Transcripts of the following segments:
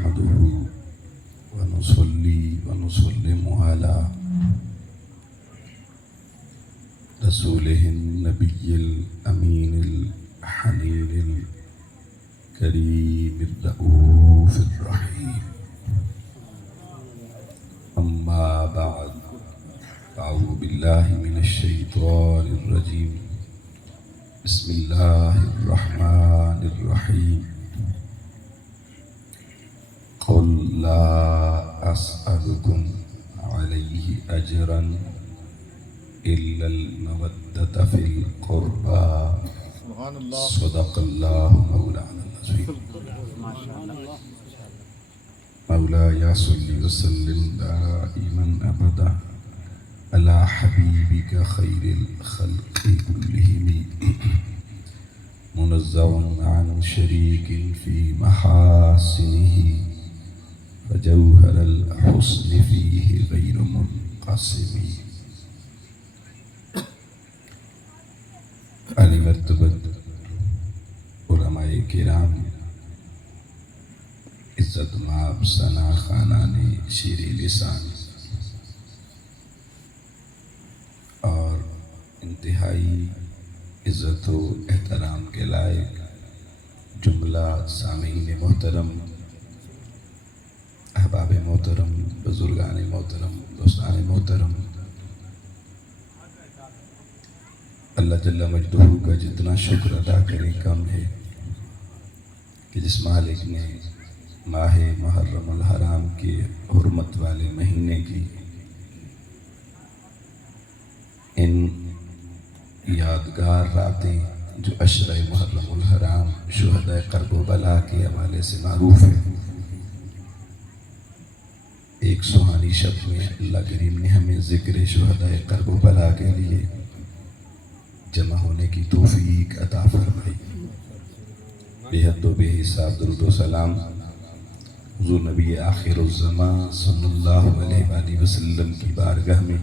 نحمده ونصلي ونسلم على رسوله النبي الأمين الحنين الكريم الرؤوف الرحيم. أما بعد، أعوذ بالله من الشيطان الرجيم. بسم الله الرحمن الرحيم. قل لا أسألكم عليه أجرا إلا المودة في القربى. صدق الله مولانا العظيم. مولاي صل وسلم دائما أبدا على حبيبك خير الخلق كلهم، منزه عن شريك في محاسنه، فجوهر الحسن فيه غير منقسم. علی مرتبت علماء کرام، عزت مآب ثنا خانان شیر لسان اور انتہائی عزت و احترام کے لائق جملہ سامعین محترم، احباب محترم، بزرگان محترم، دوستان محترم، اللہ جل مجدہ کا جتنا شکر ادا کرے کم ہے کہ جس مالک نے ماہ محرم الحرام کے حرمت والے مہینے کی ان یادگار راتیں جو عشرہ محرم الحرام شہداء کرب و بلا کے حوالے سے معروف ہے، ایک سہانی شب میں اللہ کریم نے ہمیں ذکر شہداء کرب و بلا کے لیے جمع ہونے کی توفیق عطا فرمائی۔ بے حد و بے حساب درود و سلام حضور نبی آخر الزمان صلی اللہ علیہ وآلہ وسلم کی بارگاہ میں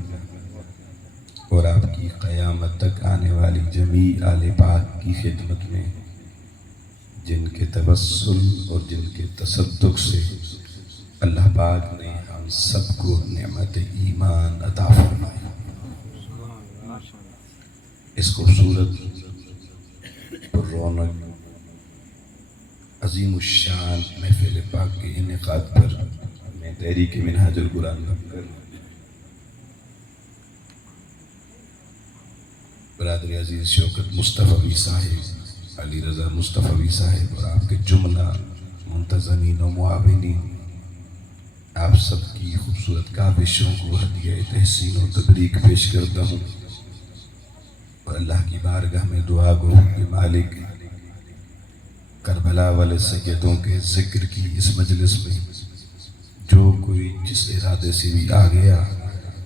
اور آپ کی قیامت تک آنے والی جمیع آل پاک کی خدمت میں، جن کے توسل اور جن کے تصدق سے اللہ پاک نے ہم سب کو نعمت ایمان عطا فرمائی۔ اس خوبصورت پر رونق عظیم الشان محفل پاک کے انعقاد پر میں تحریک منہاج القرآن برادر عزیز شوکت مصطفی صاحب، علی رضا مصطفی صاحب اور آپ کے جملہ منتظمین و معاونین، آپ سب کی خوبصورت کاوشوں کو ہدیہ تحسین و تبریک پیش کرتا ہوں اور اللہ کی بارگاہ میں دعا گو کہ مالک کربلا والے سیدوں کے ذکر کی اس مجلس میں جو کوئی جس ارادے سے بھی آ گیا،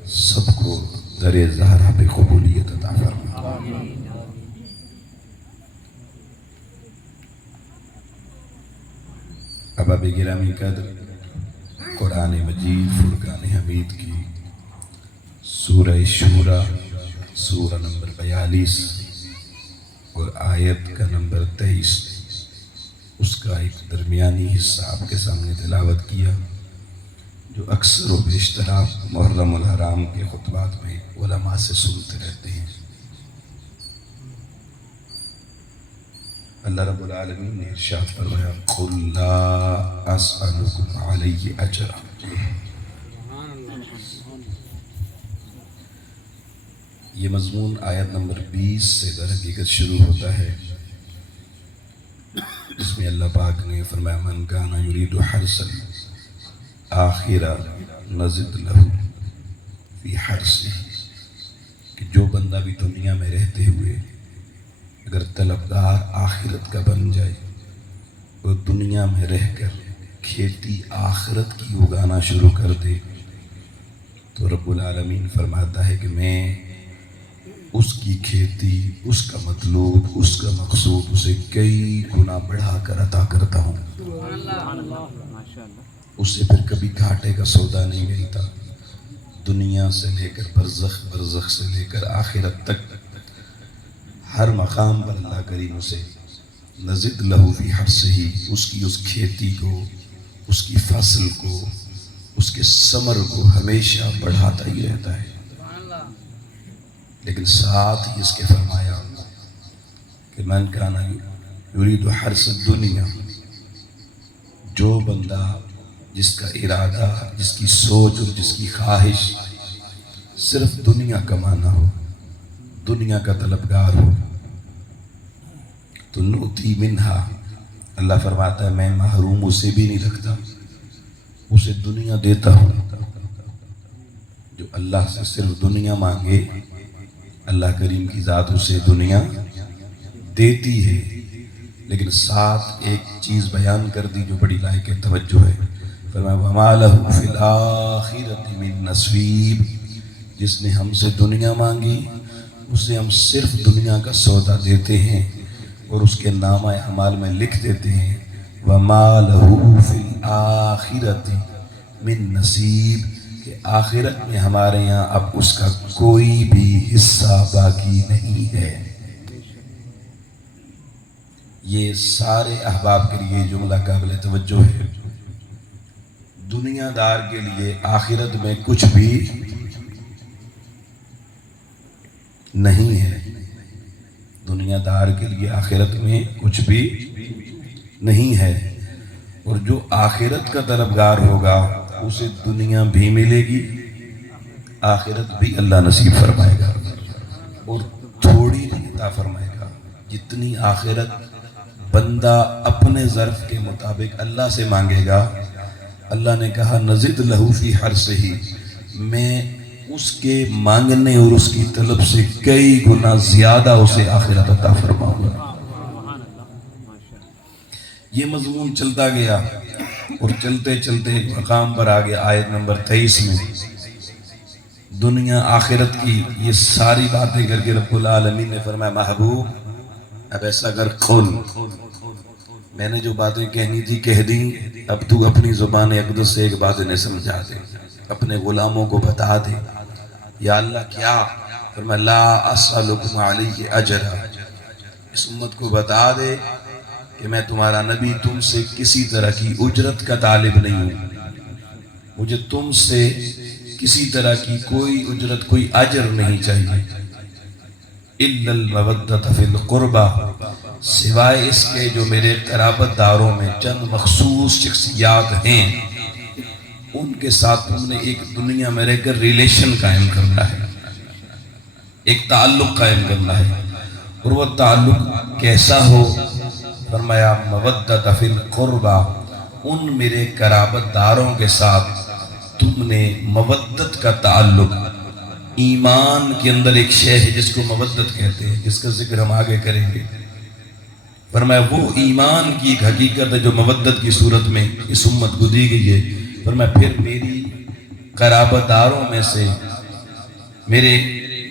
سب کو در زہرا پہ قبولیت عطا فرما۔ احباب گرامی قدر، قرآن مجید فرقان حمید کی سورہ شورى سورہ نمبر 42 اور آیت کا نمبر 23، اس کا ایک درمیانی حصہ آپ کے سامنے تلاوت کیا، جو اکثر و بیشتر محرم الحرام کے خطبات میں علماء سے سنتے رہتے ہیں۔ اللہ رب العالمین نے ارشاد فرمایا قل لا اسألکم علیہ اجرا۔ یہ مضمون آیت نمبر 20 سے در حقیقت شروع ہوتا ہے، اس میں اللہ پاک نے فرمایا من کان یرید حرث الآخرہ نزد لہ فی حرثہ، کہ جو بندہ بھی دنیا میں رہتے ہوئے اگر طلبگار آخرت کا بن جائے، وہ دنیا میں رہ کر کھیتی آخرت کی اگانا شروع کر دے، تو رب العالمین فرماتا ہے کہ میں اس کی کھیتی، اس کا مطلوب، اس کا مقصود اسے کئی گنا بڑھا کر عطا کرتا ہوں۔ اسے پھر کبھی گھاٹے کا سودا نہیں ملتا۔ دنیا سے لے کر برزخ، برزخ سے لے کر آخرت تک ہر مقام پر اللہ کریم اسے نزد لہو فی حرثہ، اس کی اس کھیتی کو، اس کی فصل کو، اس کے ثمر کو ہمیشہ بڑھاتا ہی رہتا ہے، لیکن ساتھ ہی اس کے فرمایا کہ من کان یرید حرث الدنیا، جو بندہ، جس کا ارادہ، جس کی سوچ اور جس کی خواہش صرف دنیا کمانا ہو، دنیا کا طلبگار ہو، تو نؤتی منہا، اللہ فرماتا ہے میں محروم اسے بھی نہیں رکھتا، اسے دنیا دیتا ہوں۔ جو اللہ سے صرف دنیا مانگے، اللہ کریم کی ذات اسے دنیا دیتی ہے، لیکن ساتھ ایک چیز بیان کر دی جو بڑی لائق توجہ ہے، فرمایا وَمَا لَهُ فِي الْآخِرَةِ مِن نَصِیب، جس نے ہم سے دنیا مانگی اسے ہم صرف دنیا کا سودا دیتے ہیں اور اس کے نامہ اعمال میں لکھ دیتے ہیں وَمَا لَهُ فِي الْآخِرَةِ مِن نَصِیب، کہ آخرت میں ہمارے یہاں اب اس کا کوئی بھی حصہ باقی نہیں ہے۔ یہ سارے احباب کے لیے جملہ قابل توجہ ہے۔ دنیا دار کے لیے آخرت میں کچھ بھی نہیں ہے، دنیا دار کے لیے آخرت میں کچھ بھی نہیں ہے، اور جو آخرت کا طلبگار ہوگا اسے دنیا بھی ملے گی، آخرت بھی اللہ نصیب فرمائے گا، اور تھوڑی نہیں عطا فرمائے گا، جتنی آخرت بندہ اپنے ظرف کے مطابق اللہ سے مانگے گا، اللہ نے کہا نزد لہو فی حرثہ، میں اس کے مانگنے اور اس کی طلب سے کئی گنا زیادہ اسے آخرت عطا فرماؤں گا۔ یہ مضمون چلتا گیا اور چلتے چلتے مقام پر آگے آیت نمبر 23 میں دنیا آخرت کی یہ ساری باتیں کر کے رب العالمین نے فرمایا محبوب اب ایسا کر کھول، میں نے جو باتیں کہنی تھی کہہ دی، اب تو اپنی زبان اقدس سے ایک بات انہیں سمجھا دے، اپنے غلاموں کو بتا دے۔ یا اللہ کیا؟ فرمایا لا اسألکم علیہ اجرا، اس امت کو بتا دے کہ میں تمہارا نبی تم سے کسی طرح کی اجرت کا طالب نہیں ہوں، مجھے تم سے کسی طرح کی کوئی اجرت، کوئی اجر نہیں چاہیے، الا المودۃ فی القربہ، سوائے اس کے جو میرے قرابت داروں میں چند مخصوص شخصیات ہیں ان کے ساتھ تم نے ایک دنیا میں رہ کر ریلیشن قائم کرنا ہے، ایک تعلق قائم کرنا ہے، اور وہ تعلق کیسا ہو؟ فرمایا مودۃ فی القربہ، ان میرے قرابت داروں کے ساتھ تم نے مودت کا تعلق، ایمان کے اندر ایک شے ہے جس کو مودت کہتے ہیں، جس کا ذکر ہم آگے کریں گے، فرمایا وہ ایمان کی ایک حقیقت ہے جو مودت کی صورت میں اس امت کو دی گئی ہے۔ فرمایا پھر میری قرابت داروں میں سے، میرے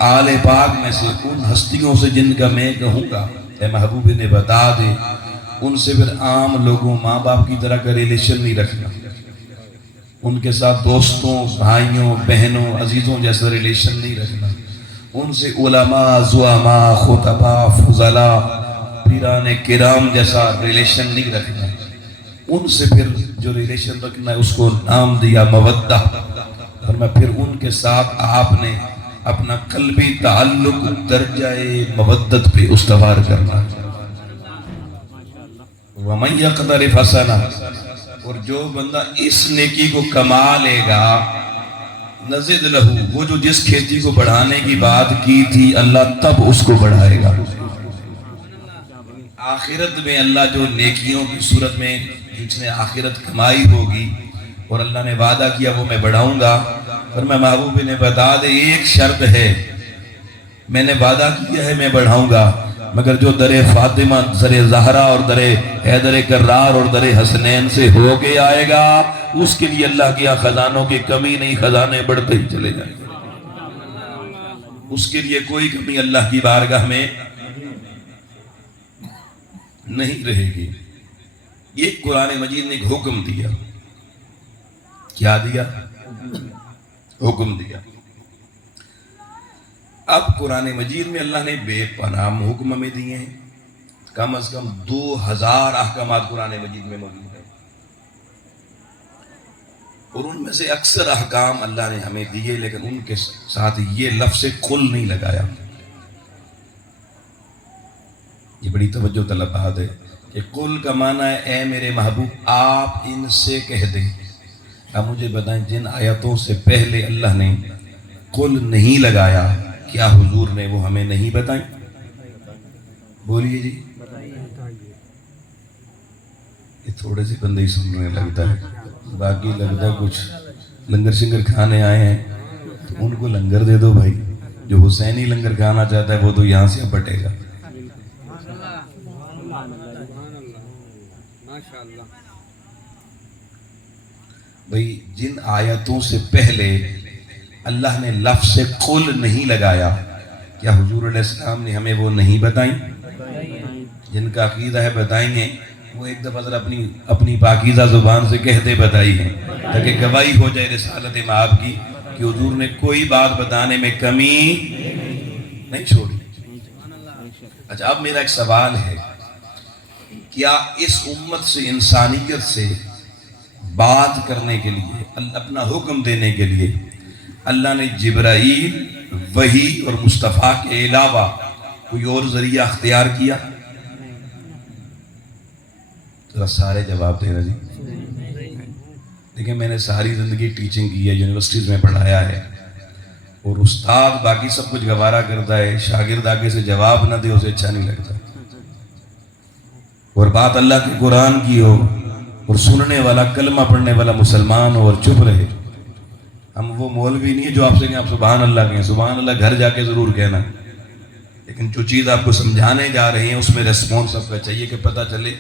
آل پاک میں سے ان ہستیوں سے جن کا میں کہوں گا اے محبوب نے بتا دے، ان سے پھر عام لوگوں ماں باپ کی طرح کا ریلیشن نہیں رکھنا، ان کے ساتھ دوستوں، بھائیوں، بہنوں، عزیزوں جیسا ریلیشن نہیں رکھنا، ان سے علماء، زعماء، خطباء، فضلاء، پیران کرام جیسا ریلیشن نہیں رکھنا، ان سے پھر جو ریلیشن رکھنا ہے اس کو نام دیا مودہ۔ فرمایا پھر ان کے ساتھ آپ نے اپنا قلبی تعلق درجہ مودت پہ استوار کرنا۔ وَمَنْ يَقْتَرِفْ حَسَنًا، اور جو بندہ اس نیکی کو کما لے گا، نزد لہو، وہ جو جس کھیتی کو بڑھانے کی بات کی تھی اللہ تب اس کو بڑھائے گا۔ آخرت میں اللہ جو نیکیوں کی صورت میں جس نے آخرت کمائی ہوگی اور اللہ نے وعدہ کیا وہ میں بڑھاؤں گا، اور میں محبوب نے بتا دے ایک شرط ہے، میں نے وعدہ کیا ہے میں بڑھاؤں گا، مگر جو در فاطمہ، در زہرا اور در حیدر کرار اور در حسنین سے ہو کے آئے گا اس کے لیے اللہ کے یہاں خزانوں کی کمی نہیں، خزانے بڑھتے ہی چلے جائیں گے، اس کے لیے کوئی کمی اللہ کی بارگاہ میں نہیں رہے گی۔ یہ قرآن مجید نے ایک حکم دیا، کیا دیا؟ حکم دیا۔ اب قرآن مجید میں اللہ نے بے پناہ حکم ہمیں دیے ہیں، کم از کم 2000 احکامات قرآن مجید میں موجود ہیں، اور ان میں سے اکثر احکام اللہ نے ہمیں دیے، لیکن ان کے ساتھ یہ لفظ قل نہیں لگایا۔ یہ بڑی توجہ طلب بات ہے کہ قل کا معنی ہے اے میرے محبوب آپ ان سے کہہ دیں۔ اب مجھے بتائیں جن آیتوں سے پہلے اللہ نے قل نہیں لگایا، کیا حضور نے وہ ہمیں نہیں بتائیں؟ بولیے جی۔ یہ تھوڑے سے بندے ہی سننے لگتا ہے، باقی لگتا ہے کچھ لنگر شنگر کھانے آئے ہیں تو ان کو لنگر دے دو بھائی۔ جو حسینی لنگر کھانا چاہتا ہے وہ تو یہاں سے بٹے گا۔ بھئی جن آیتوں سے پہلے اللہ نے لفظ قل نہیں لگایا، کیا حضور علیہ السلام نے ہمیں وہ نہیں بتائیں؟ جن کا عقیدہ ہے بتائیں گے، وہ ایک دفعہ ذرا اپنی پاکیزہ زبان سے کہتے بتائی ہیں تاکہ گواہی ہو جائے رسالت مآب کی کہ حضور نے کوئی بات بتانے میں کمی نہیں چھوڑی۔ اچھا اب میرا ایک سوال ہے، کیا اس امت سے، انسانیت سے بات کرنے کے لیے، اپنا حکم دینے کے لیے اللہ نے جبرائیل، وحی اور مصطفیٰ کے علاوہ کوئی اور ذریعہ اختیار کیا؟ ذرا سارے جواب دے رہے جی۔ دیکھیں میں نے ساری زندگی ٹیچنگ کی ہے، یونیورسٹیز میں پڑھایا ہے، اور استاد باقی سب کچھ گوارا کرتا ہے، شاگرد آگے سے جواب نہ دے اسے اچھا نہیں لگتا، اور بات اللہ کے قرآن کی ہو اور سننے والا، کلمہ پڑھنے والا مسلمان ہو اور چپ رہے۔ ہم وہ مولوی نہیں ہے جو آپ سے کہیں آپ سبحان اللہ کہیں، سبحان اللہ گھر جا کے ضرور کہنا، لیکن جو چیز آپ کو سمجھانے جا رہے ہیں اس میں ریسپونس آپ کا چاہیے کہ پتہ چلے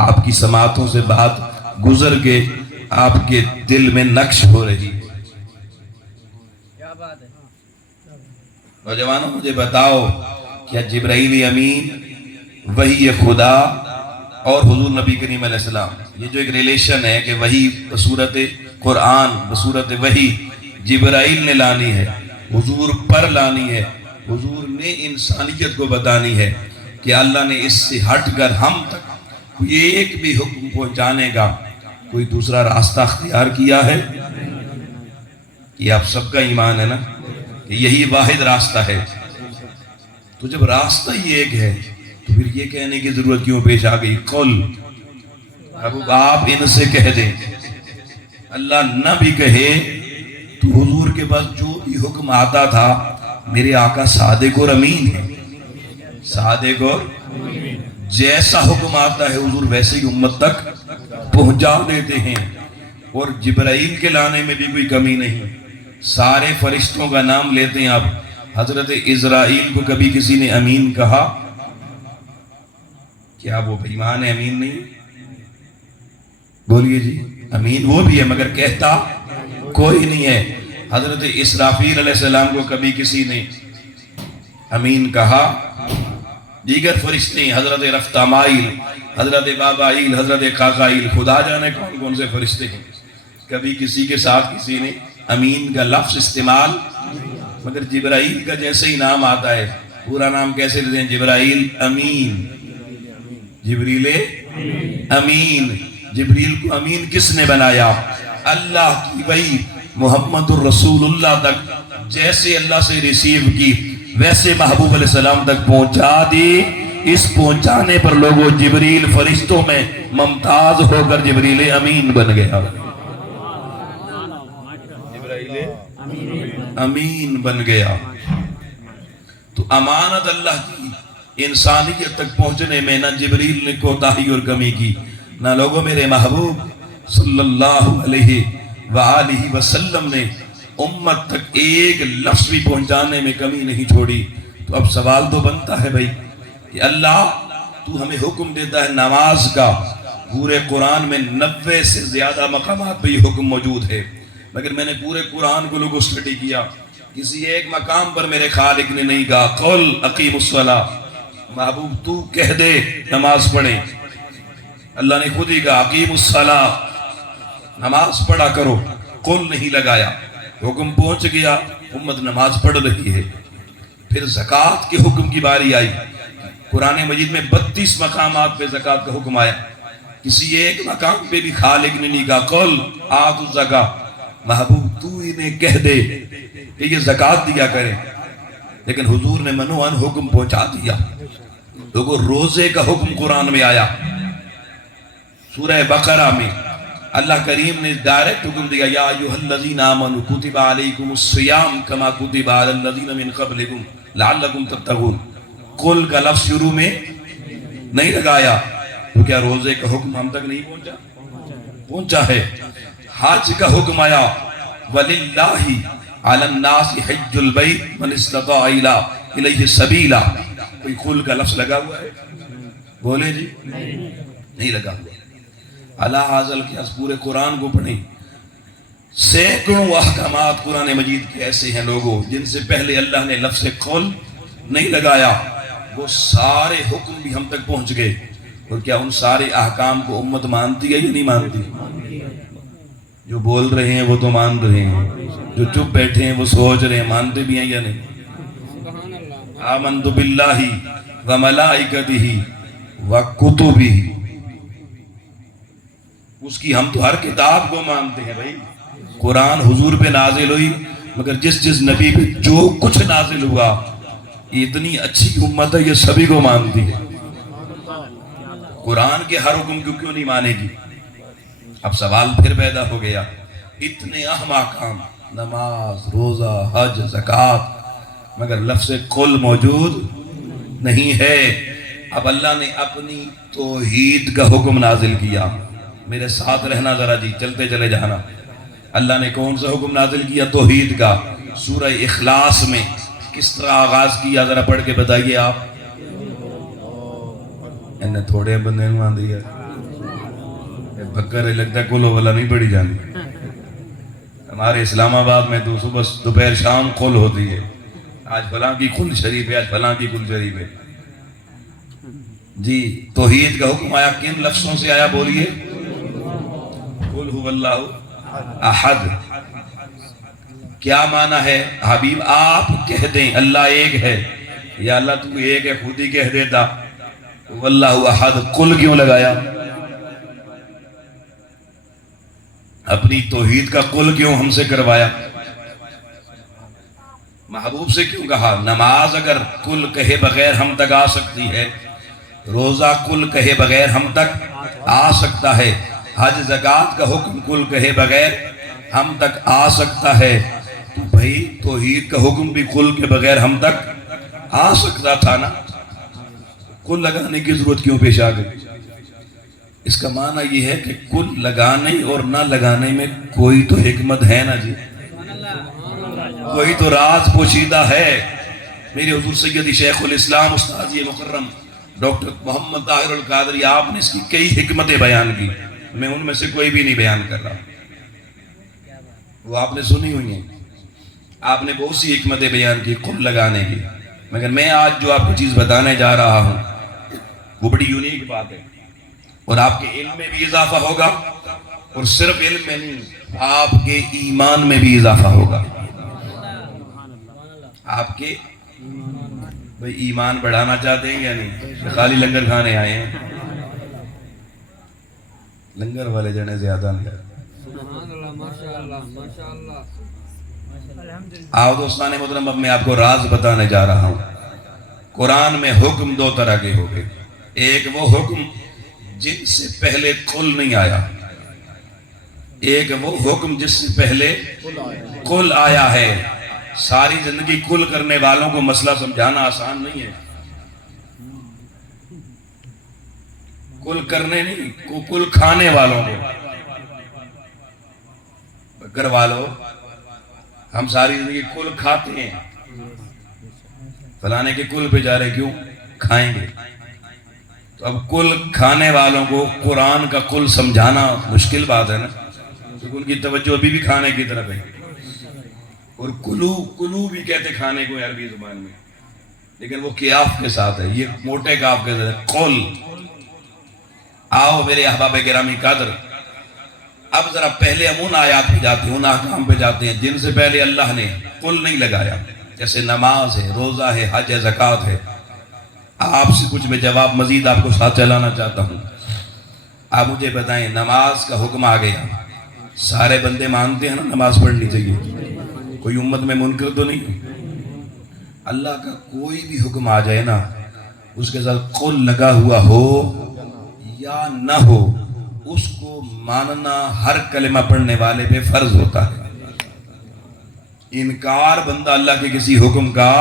آپ کی سماعتوں سے بات گزر کے آپ کے دل میں نقش ہو رہی۔ نوجوانوں مجھے بتاؤ، کیا جبرائیل امین، وحی خدا اور حضور نبی کریم علیہ السلام، یہ جو ایک ریلیشن ہے کہ وحی بصورت قرآن، بصورت وحی جبرائیل نے لانی ہے، حضور پر لانی ہے، حضور نے انسانیت کو بتانی ہے کہ اللہ نے اس سے ہٹ کر ہم تک کوئی ایک بھی حکم پہنچانے کا کوئی دوسرا راستہ اختیار کیا ہے؟ یہ آپ سب کا ایمان ہے نا کہ یہی واحد راستہ ہے۔ تو جب راستہ ہی ایک ہے تو پھر یہ کہنے کی ضرورت کیوں پیش آ گئی قل؟ اب آپ ان سے کہہ دیں۔ اللہ نہ بھی کہے تو حضور کے پاس جو بھی حکم آتا تھا، میرے آقا صادق اور امین ہے، صادق اور جیسا حکم آتا ہے حضور ویسے ہی امت تک پہنچا دیتے ہیں، اور جبرائیل کے لانے میں بھی کوئی کمی نہیں۔ سارے فرشتوں کا نام لیتے ہیں آپ، حضرت اسرائیل کو کبھی کسی نے امین کہا؟ کیا وہ ایمان امین نہیں؟ بولیے جی، امین وہ بھی ہے مگر کہتا کوئی نہیں ہے۔ حضرت اسرافیل علیہ السلام کو کبھی کسی نے امین کہا؟ دیگر فرشتے، حضرت رفتامائل، حضرت بابائیل، حضرت قاقائیل، خدا جانے کون کون سے فرشتے ہیں، کبھی کسی کے ساتھ کسی نے امین کا لفظ استعمال؟ مگر جبرائیل کا جیسے ہی نام آتا ہے، پورا نام کیسے لیتے ہیں؟ جبرائیل امین، جبریل امین۔ جبریل کو امین کس نے بنایا؟ اللہ کی وحی محمد الرسول اللہ تک جیسے اللہ سے ریسیو کی ویسے محبوب علیہ السلام تک پہنچا دی۔ اس پہنچانے پر لوگوں جبریل فرشتوں میں ممتاز ہو کر جبریل امین بن گیا، جبریل امین بن گیا۔ تو امانت اللہ کی انسانیت تک پہنچنے میں نہ جبریل نے کوتاہی اور کمی کی، نہ لوگوں میرے محبوب صلی اللہ علیہ وآلہ وسلم نے امت تک ایک لفظ بھی پہنچانے میں کمی نہیں چھوڑی۔ تو اب سوال تو بنتا ہے بھائی کہ اللہ تو ہمیں حکم دیتا ہے نماز کا، پورے قرآن میں 90 سے زیادہ مقامات پہ یہ حکم موجود ہے، مگر میں نے پورے قرآن کو لوگوں اسٹڈی کیا، کسی ایک مقام پر میرے خالق نے نہیں کہا قل اقیم الصلاۃ، محبوب تو کہہ دے نماز پڑھیں۔ اللہ نے خود ہی کہا اقیم الصلاۃ، نماز پڑھا کرو، قل نہیں لگایا۔ حکم پہنچ گیا، امت نماز پڑھ رہی ہے۔ پھر زکوٰۃ کے حکم کی باری آئی، قرآن مجید میں 32 مقامات پہ زکوٰۃ کا حکم آیا، کسی ایک مقام پہ بھی خالق نے نہیں کہا قل آتوا الزکاۃ، محبوب تو انہیں کہہ دے کہ یہ زکوٰۃ دیا کریں، لیکن حضور نے منوعاً حکم پہنچا دیا۔ دیکھو روزے کا حکم قرآن میں آیا، سورہ بقرہ میں اللہ کریم نے ڈائریکٹ حکم دیا، یا ایھا الذین آمنوا کتب علیکم الصیام کما کتب علی الذین من قبلکم لعلکم تتقون۔ قل کا لفظ شروع میں نہیں لگایا، تو کیا روزے کا حکم ہم تک نہیں پہنچا؟ پہنچا ہے۔ حج کا حکم آیا، وَلِلَّهِ عَلَى النَّاسِ حِجُّ الْبَيْتِ مَنِ اسْتَطَاعَ إِلَيْهِ سَبِيلًا۔ کوئی قل کا لفظ لگا ہوا ہے؟ بولے جی، نہیں لگا ہوا۔ اللہ حاضر کے اس پورے قرآن کو پڑھیں، سینکڑوں احکامات قرآن مجید کے ایسے ہیں لوگوں جن سے پہلے اللہ نے لفظ قل نہیں لگایا، وہ سارے حکم بھی ہم تک پہنچ گئے۔ اور کیا ان سارے احکام کو امت مانتی ہے یا نہیں مانتی؟ جو بول رہے ہیں وہ تو مان رہے ہیں، جو چپ بیٹھے ہیں وہ سوچ رہے ہیں مانتے بھی ہیں یا نہیں؟ آمنت باللہ وملائکتہ وکتبہ، اس کی ہم تو ہر کتاب کو مانتے ہیں بھائی۔ قرآن حضور پہ نازل ہوئی، مگر جس نبی پہ جو کچھ نازل ہوا، اتنی اچھی امت ہے یہ سبھی کو مانتی ہے۔ قرآن کے ہر حکم کو کیوں نہیں مانے گی؟ اب سوال پھر پیدا ہو گیا، اتنے اہم احکام، نماز، روزہ، حج، زکوٰۃ، مگر لفظ قل موجود نہیں ہے۔ اب اللہ نے اپنی توحید کا حکم نازل کیا۔ میرے ساتھ رہنا ذرا جی، چلتے چلے جانا۔ اللہ نے کون سا حکم نازل کیا؟ توحید کا۔ سورہ اخلاص میں کس طرح آغاز کیا ذرا پڑھ کے بتائیے آپ۔ انہیں تھوڑے بندے نے مان دیا، بکر لگتا ہے کلو والا نہیں پڑھی جانی۔ ہمارے اسلام آباد میں تو صبح دوپہر شام قل ہوتی ہے، آج فلاں کی قل شریف ہے، آج فلاں کی قل شریف ہے جی۔ توحید کا حکم آیا، کن لفظوں سے آیا بولیے؟ قل هو اللہ احد۔ کیا معنی ہے؟ حبیب آپ کہہ دیں اللہ ایک ہے، یا اللہ تو ایک ہے خود ہی کہہ دیتا، واللہ احد قل کیوں لگایا؟ اپنی توحید کا قل کیوں ہم سے کروایا؟ محبوب سے کیوں کہا؟ نماز اگر قل کہے بغیر ہم تک آ سکتی ہے، روزہ قل کہے بغیر ہم تک آ سکتا ہے، حج زکوٰۃ کا حکم قل کہے بغیر ہم تک آ سکتا ہے، تو بھائی توحید کا حکم بھی قل کے بغیر ہم تک آ سکتا تھا نا۔ قل لگانے کی ضرورت کیوں پیش آ گئی؟ اس کا معنی یہ ہے کہ قل لگانے اور نہ لگانے میں کوئی تو حکمت ہے نا جی، کوئی تو راز پوشیدہ ہے۔ میرے حضور سیدی شیخ الاسلام استاذ مکرم ڈاکٹر محمد طاہر القادری، آپ نے اس کی کئی حکمتیں بیان کی، میں ان میں سے کوئی بھی نہیں بیان کر رہا، وہ آپ نے سنی ہوئی ہیں۔ آپ نے بہت سی حکمتیں بیان کی قل لگانے کی، مگر میں آج جو آپ کو چیز بتانے جا رہا ہوں وہ بڑی یونیک بات ہے، اور آپ کے علم میں بھی اضافہ ہوگا، اور صرف علم میں نہیں، آپ کے ایمان میں بھی اضافہ ہوگا۔ آپ کے بھئی ایمان بڑھانا چاہتے ہیں یا نہیں؟ خالی لنگر کھانے آئے ہیں؟ لنگر والے جنے زیادہ نہیں۔ آؤ دوستان محترم، اب میں آپ کو راز بتانے جا رہا ہوں۔ قرآن میں حکم دو طرح کے ہو گئے، ایک وہ حکم جن سے پہلے قل نہیں آیا، ایک وہ حکم جس سے پہلے قل آیا ہے۔ ساری زندگی قل کرنے والوں کو مسئلہ سمجھانا آسان نہیں ہے۔ قل کرنے نہیں، قل کھانے والوں کو، بکر والوں، ہم ساری زندگی قل کھاتے ہیں، فلانے کے قل پہ جا رہے کیوں؟ کھائیں گے۔ تو اب قل کھانے والوں کو قرآن کا قل سمجھانا مشکل بات ہے نا، کیونکہ ان کی توجہ ابھی بھی کھانے کی طرف ہے، اور کلو بھی کہتے کھانے کو عربی زبان میں، لیکن وہ کیاف کے ساتھ ہے، یہ موٹے کاف کے ساتھ ہے، قل۔ آؤ میرے احباب گرامی قدر، اب ذرا پہلے ہم ان آیات پہ جاتے ہیں، ان احکام پہ جاتے ہیں جن سے پہلے اللہ نے قل نہیں لگایا، جیسے نماز ہے، روزہ ہے، حج ہے، زکوٰۃ ہے۔ آپ سے کچھ میں جواب مزید آپ کو ساتھ چلانا چاہتا ہوں۔ آپ مجھے بتائیں، نماز کا حکم آ گیا، سارے بندے مانتے ہیں نا نماز پڑھنی چاہیے، کوئی امت میں منکر تو نہیں۔ اللہ کا کوئی بھی حکم آ جائے نا، اس کے ساتھ قل لگا ہوا ہو یا نہ ہو، اس کو ماننا ہر کلمہ پڑھنے والے پہ فرض ہوتا ہے۔ انکار بندہ اللہ کے کسی حکم کا،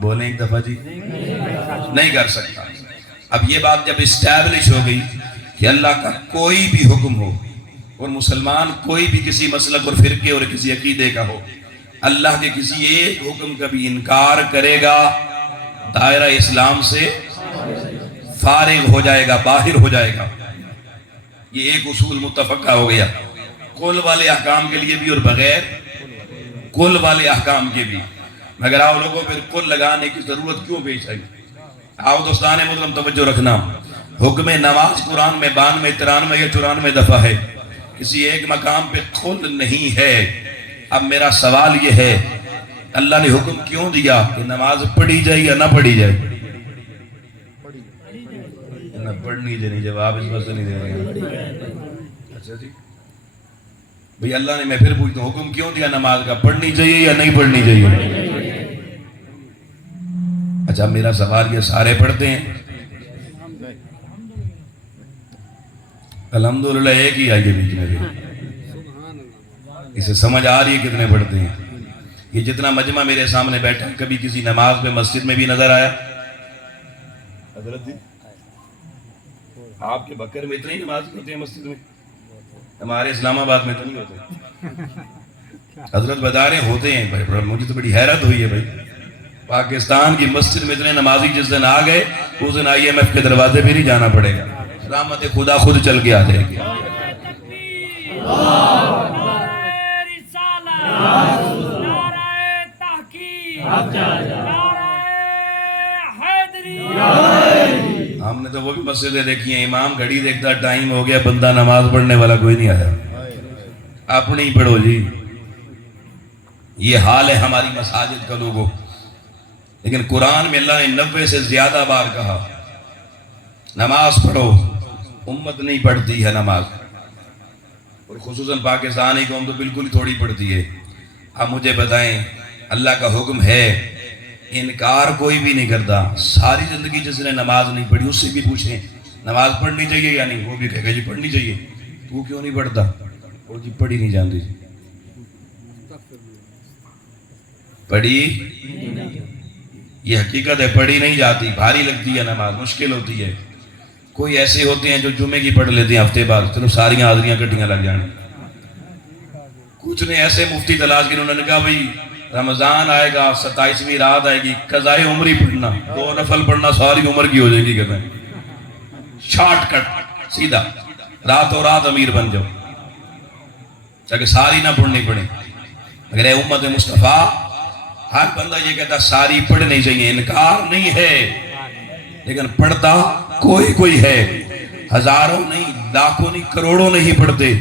بولیں ایک دفعہ جی، نہیں کر سکتا۔ اب یہ بات جب اسٹیبلش ہو گئی کہ اللہ کا کوئی بھی حکم ہو، اور مسلمان کوئی بھی کسی مسلک اور فرقے اور کسی عقیدے کا ہو، اللہ کے کسی ایک حکم کا بھی انکار کرے گا، دائرہ اسلام سے فارغ ہو جائے گا، باہر ہو جائے گا۔ یہ ایک اصول متفقہ ہو گیا، قل والے احکام کے لیے بھی اور بغیر قل والے احکام کے بھی۔ مگر آؤ لوگوں پھر قل لگانے کی ضرورت کیوں پیش آئی؟ آؤ دوستان محترم توجہ رکھنا، حکم نماز قرآن میں 92 93 یا 94 دفعہ ہے، کسی ایک مقام پہ قل نہیں ہے۔ اب میرا سوال یہ ہے، اللہ نے حکم کیوں دیا کہ نماز پڑھی جائے یا نہ پڑھی جائے؟ نہ پڑھنی جائے، جواب اس وقت نہیں دے رہے۔ اچھا جی بھئی اللہ نے، میں پھر پوچھتا ہوں، حکم کیوں دیا نماز کا؟ پڑھنی چاہیے یا نہیں پڑھنی چاہیے؟ اچھا میرا سوال، یہ سارے پڑھتے ہیں؟ الحمدللہ ایک ہی آئیے بیچ میں بھی، اسے سمجھ آ رہی ہے کتنے پڑھتے ہیں؟ یہ جتنا مجمع میرے سامنے بیٹھا کبھی کسی نماز پہ مسجد میں بھی نظر آیا؟ حضرت جی آپ کے بکر میں اتنی نماز ہوتے ہیں مسجد میں، ہمارے اسلام آباد میں تو نہیں ہوتے۔ حضرت بتا رہے ہوتے ہیں، مجھے تو بڑی حیرت ہوئی ہے بھائی، پاکستان کی مسجد میں اتنے نمازی جس دن آ گئے اس دن IMF کے دروازے پہ نہیں جانا پڑے گا، رحمت خدا خود چل کے آ جائے گی۔ ہم نے تو وہ بھی مسجدیں دیکھی ہیں، امام گھڑی دیکھتا ٹائم ہو گیا، بندہ نماز پڑھنے والا کوئی نہیں آیا، اپنی پڑھو جی۔ یہ حال ہے ہماری مساجد کا لوگوں، لیکن قرآن میں اللہ نے 90 سے زیادہ بار کہا نماز پڑھو، امت نہیں پڑھتی ہے نماز، اور خصوصاً پاکستانی قوم تو بالکل ہی تھوڑی پڑھتی ہے۔ اب مجھے بتائیں، اللہ کا حکم ہے، انکار کوئی بھی نہیں کرتا، ساری زندگی جس نے نماز نہیں پڑھی اس سے بھی پوچھیں نماز پڑھنی چاہیے یا نہیں، وہ بھی کہے گا جی پڑھنی چاہیے۔ تو کیوں نہیں پڑھتا؟ وہ جی پڑھی نہیں جانتی، پڑھی، یہ حقیقت ہے، پڑھی نہیں جاتی، بھاری لگتی ہے نماز، مشکل ہوتی ہے۔ کوئی ایسے ہوتے ہیں جو جمعے کی پڑھ لیتے ہیں ہفتے بعد، چلو ساری حاضریاں کٹیاں لگ جائیں۔ کچھ نے ایسے مفتی تلاش کی، انہوں نے کہا بھئی رمضان آئے گا، 27ویں رات آئے گی، قضائے عمری پڑھنا، 2 نفل پڑھنا ساری عمر کی ہو جائے گی، کہتے ہیں شارٹ کٹ، سیدھا راتوں رات امیر بن جاؤ تاکہ ساری نہ پڑھنی پڑے۔ مگر اے امت مصطفیٰ، ہر بندہ یہ کہتا ساری پڑھنی چاہیے، انکار نہیں ہے، لیکن پڑھتا کوئی ہے، ہزاروں نہیں، لاکھوں نہیں، کروڑوں نہیں پڑھتے۔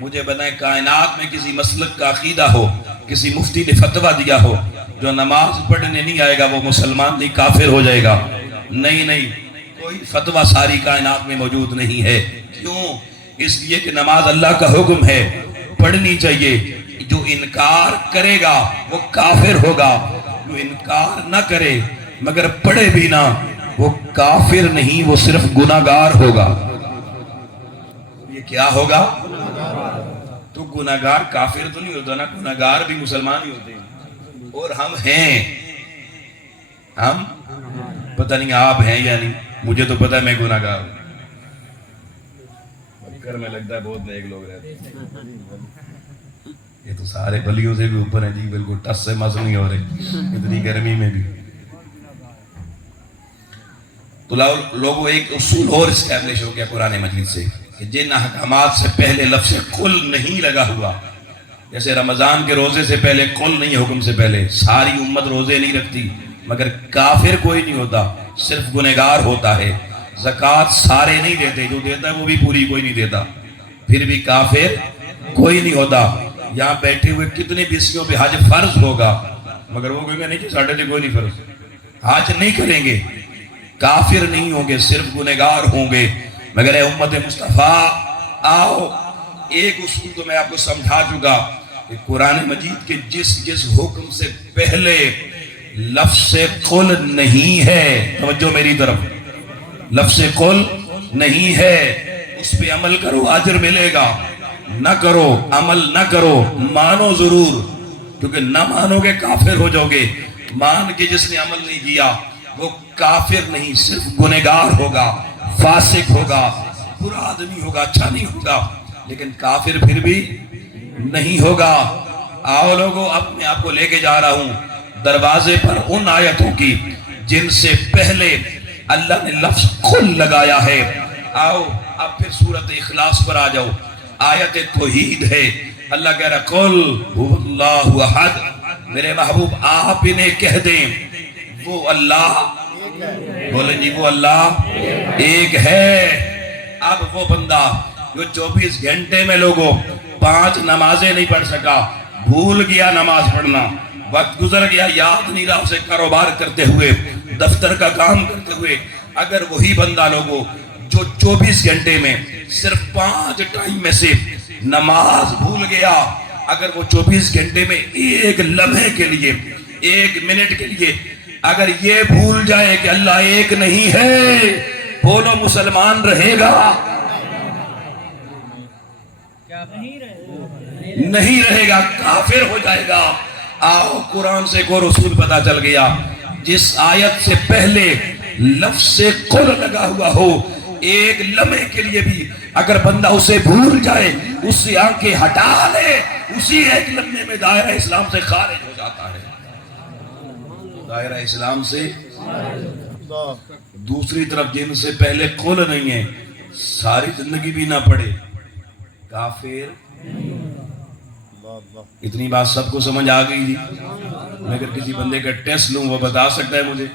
مجھے بتائیں کائنات میں کسی مسلک کا عقیدہ ہو، کسی مفتی نے فتویٰ دیا ہو، جو نماز پڑھنے نہیں آئے گا وہ مسلمان نہیں، کافر ہو جائے گا؟ نہیں، کوئی فتویٰ ساری کائنات میں موجود نہیں ہے۔ کیوں؟ اس لیے کہ نماز اللہ کا حکم ہے، پڑھنی چاہیے۔ جو انکار کرے گا وہ کافر ہوگا، جو انکار نہ کرے مگر پڑھے بھی نہ، وہ کافر نہیں، وہ صرف گناہگار ہوگا۔ یہ کیا ہوگا؟ تو گناہگار کافر تو نہیں ہوتا نا، گناہگار بھی مسلمان ہی ہوتے ہیں، اور ہم ہیں، ہم پتہ نہیں آپ ہیں یا نہیں، مجھے تو پتہ ہے میں گناہگار ہوں۔ گھر میں لگتا ہے بہت نیک لوگ رہتے ہیں، یہ تو سارے بلیوں سے بھی اوپر ہیں جی، بالکل ٹس سے مس نہیں ہو رہے اتنی گرمی میں بھی۔ تو لوگوں ایک اصول اور اسٹیبلش ہو گیا قرآن مجید سے کہ جن احکامات سے پہلے لفظ قل نہیں لگا ہوا، جیسے رمضان کے روزے سے پہلے قل نہیں، حکم سے پہلے ساری امت روزے نہیں رکھتی مگر کافر کوئی نہیں ہوتا، صرف گنہگار ہوتا ہے۔ زکوٰۃ سارے نہیں دیتے، جو دیتا ہے وہ بھی پوری کوئی نہیں دیتا، پھر بھی کافر کوئی نہیں ہوتا۔ یہاں بیٹھے ہوئے کتنے بیسیوں پہ حج فرض ہوگا مگر وہ کہیں گے نہیں کہ ساڑھے سے کوئی نہیں فرض، حج نہیں کریں گے، کافر نہیں ہوں گے، صرف گنہگار ہوں گے۔ مگر اے امت مصطفیٰ، آؤ ایک اصول تو میں آپ کو سمجھا چکا کہ قرآن مجید کے جس حکم سے پہلے لفظ قل نہیں ہے، توجہ میری طرف، لفظ قل نہیں ہے، اس پہ عمل کرو اجر ملے گا، نہ کرو عمل نہ کرو، مانو ضرور، کیونکہ نہ مانو گے کافر ہو جاؤ گے، مان کے جس نے عمل نہیں کیا وہ کافر نہیں، صرف گنہگار ہوگا، فاسق ہوگا، برا آدمی ہوگا، اچھا نہیں ہوگا، لیکن کافر پھر بھی نہیں ہوگا۔ آؤ لوگو، اب میں آپ کو لے کے جا رہا ہوں دروازے پر ان آیتوں کی جن سے پہلے اللہ نے لفظ قل لگایا ہے۔ آؤ اب پھر سورۃ اخلاص پر آ جاؤ، آیت توحید ہے۔ اللہ کہہ رہا قل هو اللہ احد، میرے محبوب آپ انہیں کہہ دیں وہ اللہ، بولیں جی وہ اللہ ایک ہے۔ اب وہ بندہ جو 24 گھنٹے میں لوگوں 5 نمازیں نہیں پڑھ سکا، بھول گیا نماز پڑھنا، وقت گزر گیا، یاد نہیں رہا اسے، کاروبار کرتے ہوئے، دفتر کا کام کرتے ہوئے، اگر وہی بندہ لوگوں جو 24 گھنٹے میں صرف 5 ٹائم میں سے نماز بھول گیا، اگر وہ 24 گھنٹے میں ایک لمحے کے لیے، 1 منٹ کے لیے اگر یہ بھول جائے کہ اللہ ایک نہیں ہے، بولو مسلمان رہے گا؟ نہیں رہے گا، کافر ہو جائے گا۔ آؤ قرآن سے کوئی رسول پتا چل گیا جس آیت سے پہلے لفظ سے قل لگا ہوا ہو، ایک لمحے کے لیے بھی اگر بندہ اسے بھول جائے، اس سے آنکھیں ہٹا لے، اسی ایک لمحے میں دائرہ اسلام سے خارج ہو جاتا ہے، دائرہ اسلام سے۔ دوسری طرف جن سے پہلے قل نہیں ہے، ساری زندگی بھی نہ پڑے، کافر۔ اتنی بات سب کو سمجھ آ گئی جی؟ میں اگر کسی بندے کا ٹیسٹ لوں وہ بتا سکتا ہے مجھے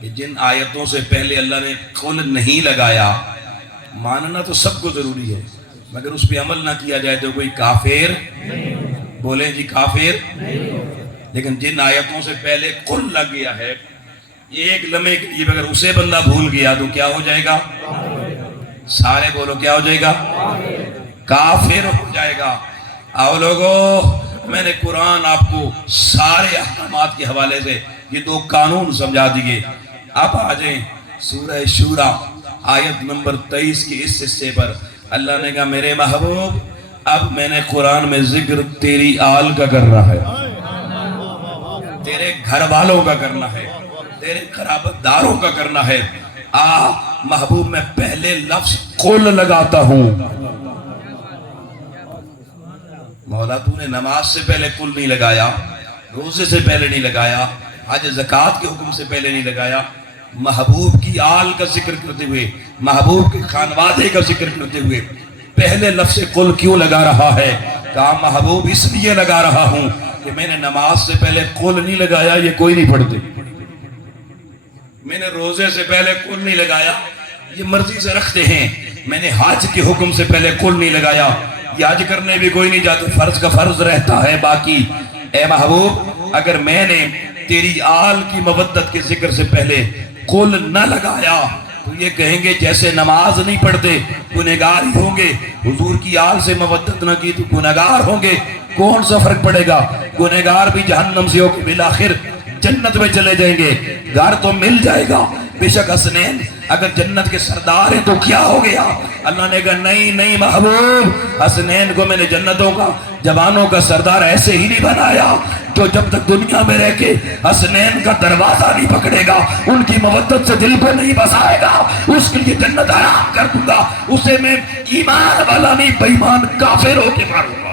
کہ جن آیتوں سے پہلے اللہ نے قل نہیں لگایا، ماننا تو سب کو ضروری ہے، مگر اس پہ عمل نہ کیا جائے تو کوئی کافر، بولیں جی کافر۔ لیکن جن آیتوں سے پہلے قل لگ گیا ہے، ایک لمحے کے لیے اگر اسے بندہ بھول گیا تو کیا ہو جائے گا؟ سارے بولو کیا ہو جائے گا؟ کافر ہو جائے گا۔ آؤ لوگو، میں نے قرآن آپ کو سارے احکامات کے حوالے سے یہ 2 قانون سمجھا دیے۔ اب آ جائیں سورہ شورى آیت نمبر 23 کی اس حصے پر۔ اللہ نے کہا میرے محبوب اب میں نے قرآن میں ذکر تیری آل کا کرنا ہے، تیرے گھر والوں کا کرنا ہے، تیرے قرابت داروں کا کرنا ہے۔ محبوب میں پہلے لفظ قل لگاتا ہوں۔ مولا تو نے نماز سے پہلے قل نہیں لگایا، روزے سے پہلے نہیں لگایا، حج زکوٰۃ کے حکم سے پہلے نہیں لگایا، محبوب کی آل کا ذکر کرتے ہوئے، محبوب کے خانوادے کا ذکر کرتے ہوئے پہلے لفظ قل کیوں لگا رہا ہے؟ کہا محبوب اس لیے لگا رہا ہوں کہ میں نے نماز سے پہلے قل نہیں لگایا، یہ کوئی نہیں پڑھتے، میں نے روزے سے پہلے قل نہیں لگایا، یہ مرضی سے رکھتے ہیں، میں نے حج کے حکم سے پہلے قل نہیں لگایا، یہ حج کرنے بھی کوئی نہیں جاتا، فرض کا فرض رہتا ہے باقی۔ اے محبوب اگر میں نے تیری آل کی مودت کے ذکر سے پہلے قل نہ لگایا تو یہ کہیں گے جیسے نماز نہیں پڑھتے گنہگار ہی ہوں گے، حضور کی آل سے مودت نہ کی تو گنہگار ہوں گے، کون سا فرق پڑے گا؟ گنہگار بھی جہنم سے ہو کے بالآخر جنت میں چلے جائیں گے، گھر تو مل جائے گا۔ بے شک حسنین اگر جنت کے سردار ہیں تو کیا ہو گیا؟ اللہ نے کہا نہیں محبوب، حسنین کو میں نے جنتوں کا، جوانوں کا سردار ایسے ہی نہیں بنایا جو جب تک دنیا میں رہ کے حسنین کا دروازہ نہیں پکڑے گا، ان کی مودت سے دل کو نہیں بسائے گا، اس کے لیے جنت حرام کر دوں گا، اسے میں ایمان والا نہیں بے ایمان کافر ہو کے ماروں گا۔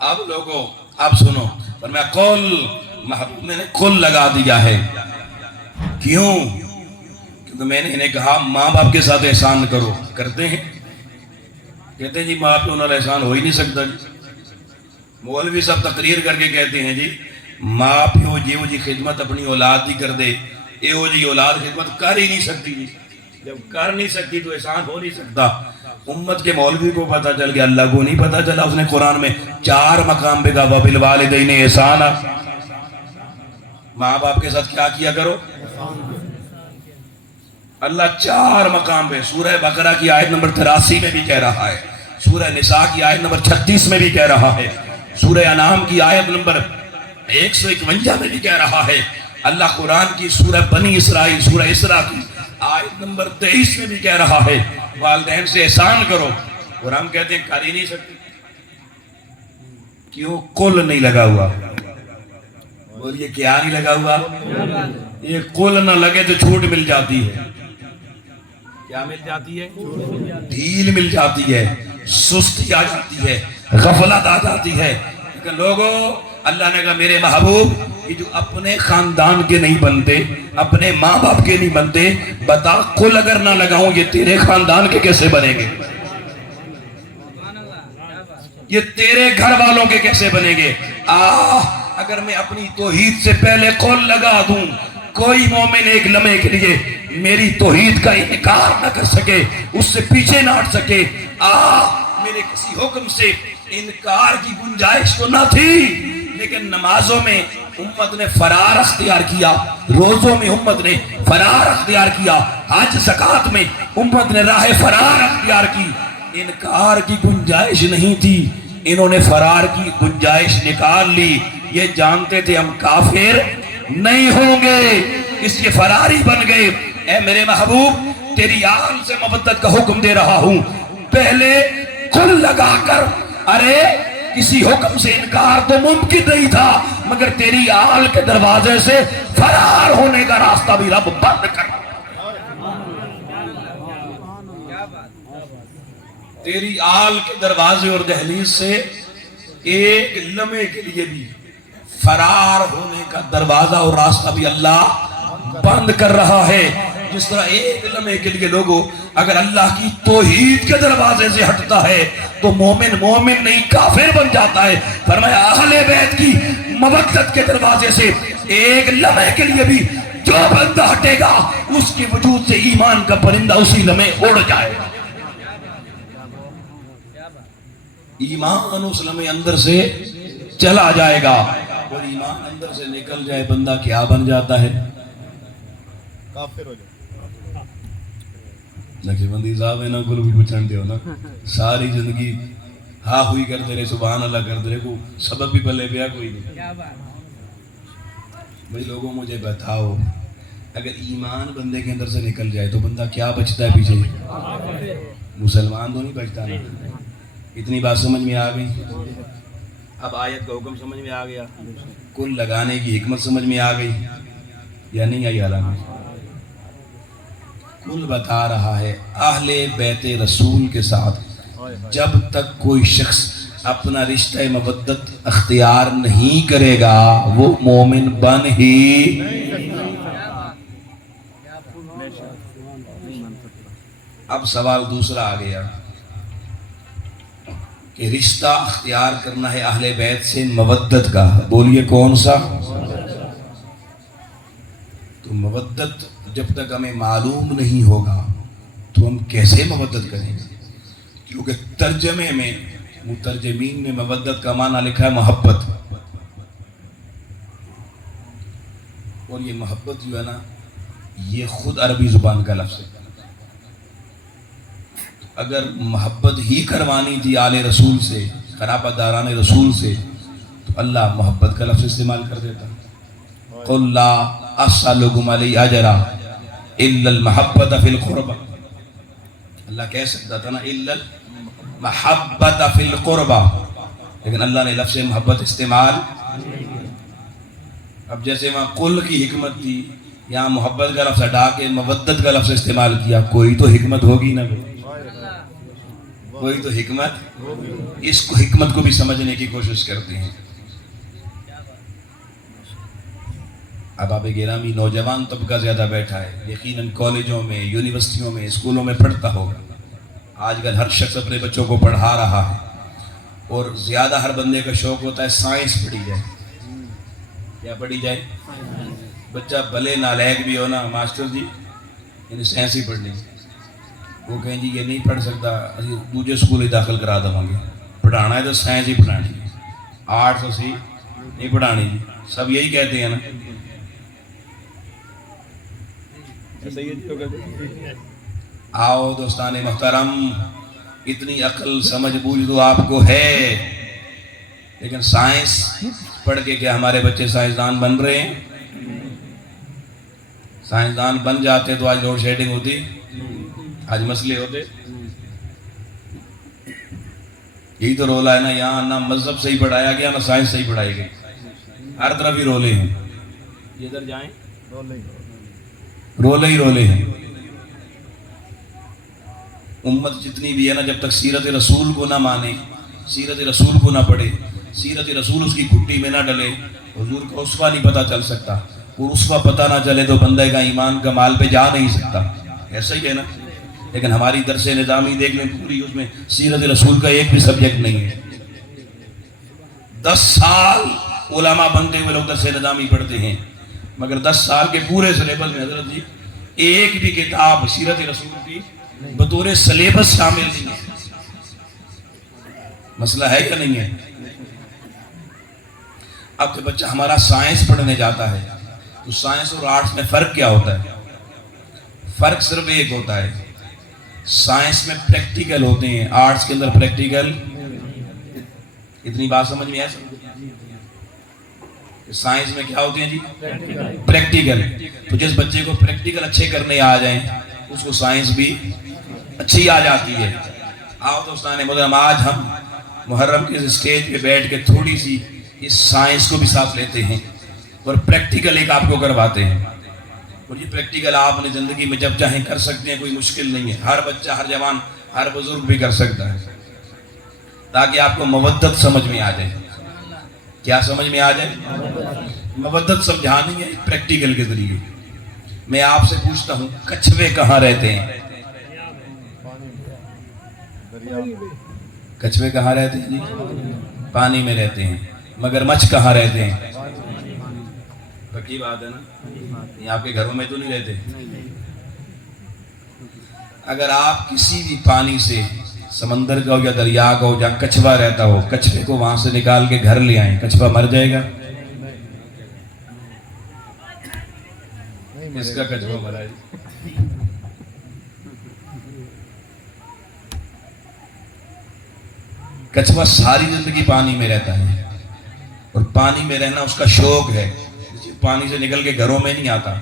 اب لوگوں اب سنو، فرمایا قل، محبوب نے قل لگا دیا ہے، کیوں؟ کیونکہ میں نے انہیں کہا ماں باپ کے ساتھ احسان کرو، کرتے ہیں؟ کہتے ہیں جی ماں باپ انہوں نے احسان ہو ہی نہیں سکتا جی۔ مولوی سب تقریر کر کے کہتے ہیں جی ماں پیو جی خدمت اپنی اولاد دی کر دے، اے جی اولاد خدمت کر ہی نہیں سکتی جی، جب کر نہیں سکتی تو احسان ہو نہیں سکتا۔ امت کے مولوی کو پتا چل گیا، اللہ کو نہیں پتا چلا؟ اس نے قرآن میں 4 مقام پہ کہا وَبِالْوَالِدَيْنِ إِحْسَانًا، ماں باپ کے ساتھ کیا کیا کرو؟ اللہ 4 مقام پہ، سورہ بقرہ کی آیت نمبر 83 میں بھی کہہ رہا ہے، سورہ نساء کی آیت نمبر 36 میں بھی کہہ رہا ہے، سورہ انعام کی آیت نمبر 151 میں بھی کہہ رہا ہے، اللہ قرآن کی سورہ بنی اسرائیل سورہ اسراء کی آیت نمبر 23 میں بھی کہہ رہا ہے والدین سے احسان کرو، اور ہم کہتے ہیں کر ہی نہیں سکتے۔ کیوں؟ کل نہیں لگا ہوا۔ بولیے کیا نہیں لگا ہوا؟ یہ کل نہ لگے تو چھوٹ مل جاتی ہے۔ کیا مل جاتی ہے؟ ڈھیل مل جاتی ہے، سستی آ جاتی ہے، غفلت آ جاتی ہے۔ لیکن لوگوں، اللہ نے کہا میرے محبوب یہ جو اپنے خاندان کے نہیں بنتے، اپنے ماں باپ کے نہیں بنتے، بتا کل اگر نہ لگاؤں یہ تیرے خاندان کے کیسے بنیں گے؟ یہ تیرے گھر والوں کے کیسے بنیں گے؟ اگر میں اپنی توحید سے پہلے کل لگا دوں، کوئی مومن ایک لمحے کے لیے میری توحید کا انکار نہ کر سکے، اس سے پیچھے نہ ہٹ سکے۔ میرے کسی حکم سے انکار کی گنجائش تو نہ تھی، لیکن نمازوں میں امت نے فرار اختیار کیا، روزوں میں امت نے فرار اختیار کیا، حج زکوٰۃ میں امت نے راہ فرار اختیار کی۔ انکار کی گنجائش نہیں تھی، انہوں نے فرار کی گنجائش نکال لی۔ یہ جانتے تھے ہم کافر نہیں ہوں گے، اس کے فراری بن گئے۔ اے میرے محبوب، تیری آل سے مودت کا حکم دے رہا ہوں، پہلے کل لگا کر، ارے کسی حکم سے انکار تو ممکن نہیں تھا، مگر تیری آل کے دروازے سے فرار ہونے کا راستہ بھی رب بند کر۔ تیری آل کے دروازے اور دہلیز سے ایک لمحے کے لیے بھی فرار ہونے کا دروازہ اور راستہ بھی اللہ بند کر رہا ہے۔ جس طرح ایک لمحے کے لیے لوگوں اگر اللہ کی توحید کے دروازے سے ہٹتا ہے تو مومن مومن نہیں کافر بن جاتا ہے۔ فرمایا اہل بیت کی مودت کے دروازے سے ایک لمحے کے لیے بھی جو بندہ ہٹے گا اس کے وجود سے ایمان کا پرندہ اسی لمحے اڑ جائے گا۔ ایمان اس لمحے اندر سے چلا جائے گا، اور ایمان اندر سے نکل جائے بندہ کیا بن جاتا ہے؟ کافر ہو جائے۔ نقشبندی صاحب انہوں کو بھی پوچھن دیو نا، ساری زندگی ہاں ہوئی کرتے رہے، سبحان اللہ کرتے رہے، کو سبب بھی پلے پیا کوئی نہیں۔ بھئی لوگوں مجھے بتاؤ، اگر ایمان بندے کے اندر سے نکل جائے تو بندہ کیا بچتا ہے پیچھے؟ مسلمان تو نہیں بچتا نا۔ اتنی بات سمجھ میں آ گئی؟ اب آیت کا حکم سمجھ میں آ گیا، کل لگانے کی حکمت سمجھ میں آ گئی یا نہیں آئی؟ علامہ کل بتا رہا ہے اہل بیت رسول کے ساتھ جب تک کوئی شخص اپنا رشتہ مودت اختیار نہیں کرے گا وہ مومن بن ہی۔ اب سوال دوسرا آ گیا کہ رشتہ اختیار کرنا ہے اہل بیت سے مودت کا، بولیے کون سا؟ تو مودت جب تک ہمیں معلوم نہیں ہوگا تو ہم کیسے مودت کریں گے؟ کیونکہ ترجمے میں مترجمین نے مودت کا معنی لکھا ہے محبت، اور یہ محبت جو ہے نا یہ خود عربی زبان کا لفظ ہے۔ اگر محبت ہی کروانی تھی آل رسول سے، قرابت داران رسول سے، تو اللہ محبت کا لفظ استعمال کر دیتا۔ قُلْ لَا أَسْأَلُكُمْ عَلَيْهِ أَجْرًا إِلَّا الْمَحَبَّةَ فِي الْقُرْبَةِ، اللہ کہہ سکتا تھا نا إِلَّا الْمَحَبَّةَ فِي الْقُرْبَةِ، لیکن اللہ نے لفظ محبت استعمال۔ اب جیسے وہاں قل کی حکمت تھی، یہاں محبت کا لفظ ہٹا کے مودت کا لفظ استعمال کیا، کوئی تو حکمت ہوگی نا، کوئی تو حکمت۔ اس کو حکمت کو بھی سمجھنے کی کوشش کرتے ہیں۔ اب آپ گرامی نوجوان طبقہ زیادہ بیٹھا ہے، یقیناً کالجوں میں، یونیورسٹیوں میں، اسکولوں میں پڑھتا ہوگا۔ آج کل ہر شخص اپنے بچوں کو پڑھا رہا ہے، اور زیادہ ہر بندے کا شوق ہوتا ہے سائنس پڑھی جائے۔ کیا پڑھی جائے؟ بچہ بھلے نالائق بھی ہو نا، ماسٹر جی یعنی سائنس ہی پڑھنی، وہ کہیں جی یہ نہیں پڑھ سکتا اسی دوجے سکول ہی داخل کرا دیں گے. پڑھانا ہے تو سائنس ہی پڑھانی ہے, آرٹس اسی نہیں پڑھانی جی. سب یہی کہتے ہیں نا. آؤ دوستان محترم, اتنی عقل سمجھ بوجھ تو آپ کو ہے, لیکن سائنس پڑھ کے کیا ہمارے بچے سائنسدان بن رہے ہیں؟ سائنسدان بن جاتے تو آج لوڈ شیڈنگ ہوتی, آج مسئلے ہوتے. یہی تو رولا ہے نا یہاں, نہ مذہب صحیح پڑھایا گیا نہ سائنس صحیح پڑھائی گئی, ہر طرف ہی رولے ہیں. جدھر جائیں رولے ہی رولے ہیں. امت جتنی بھی ہے نا, جب تک سیرت رسول کو نہ مانے, سیرت رسول کو نہ پڑھے, سیرت رسول اس کی گھٹی میں نہ ڈلے, حضور کا اسوہ نہیں پتہ چل سکتا. اور اسوہ پتہ نہ چلے تو بندے کا ایمان کمال پہ جا نہیں سکتا. ایسا ہی ہے نا. لیکن ہماری درس نظامی دیکھ لیں پوری, اس میں سیرت رسول کا ایک بھی سبجیکٹ نہیں ہے. 10 سال علماء بنتے ہوئے لوگ درس نظامی پڑھتے ہیں, مگر 10 سال کے پورے سلیبس میں حضرت جی ایک بھی کتاب سیرت رسول کی بطور سلیبس شامل نہیں ہے. مسئلہ ہے کہ نہیں ہے؟ اب کہ بچہ ہمارا سائنس پڑھنے جاتا ہے تو سائنس اور آرٹس میں فرق کیا ہوتا ہے؟ فرق صرف ایک ہوتا ہے, سائنس میں پریکٹیکل ہوتے ہیں, آرٹس کے اندر پریکٹیکل. اتنی بات سمجھ میں آئے؟ سائنس میں کیا ہوتے ہیں جی؟ پریکٹیکل. تو جس بچے کو پریکٹیکل اچھے کرنے آ جائیں اس کو سائنس بھی اچھی آ جاتی ہے. آؤ دوستان محترم, آج ہم محرم کے اسٹیج پہ بیٹھ کے تھوڑی سی اس سائنس کو بھی ساتھ لیتے ہیں اور پریکٹیکل ایک آپ کو کرواتے ہیں. اور یہ پریکٹیکل آپ نے زندگی میں جب چاہیں کر سکتے ہیں, کوئی مشکل نہیں ہے. ہر بچہ, ہر جوان, ہر بزرگ بھی کر سکتا ہے, تاکہ آپ کو مودت سمجھ میں آ جائے. کیا سمجھ میں آ جائے؟ مودت سمجھانی ہے پریکٹیکل کے ذریعے. میں آپ سے پوچھتا ہوں, کچھوے کہاں رہتے ہیں؟ کچھوے کہاں رہتے ہیں جی؟ پانی میں رہتے ہیں. مگرمچھ کہاں رہتے ہیں؟ پکی بات ہے نا, یہ آپ کے گھروں میں تو نہیں رہتے. اگر آپ کسی بھی پانی سے, سمندر کا ہو یا دریا کا ہو, جہاں کچھوا رہتا ہو, کچھوے کو وہاں سے نکال کے گھر لے آئیں, کچھوا مر جائے گا؟ اس کا کچھوا مرا ہے. کچھوا ساری زندگی پانی میں رہتا ہے, اور پانی میں رہنا اس کا شوق ہے. پانی سے نکل کے گھروں میں نہیں آتا.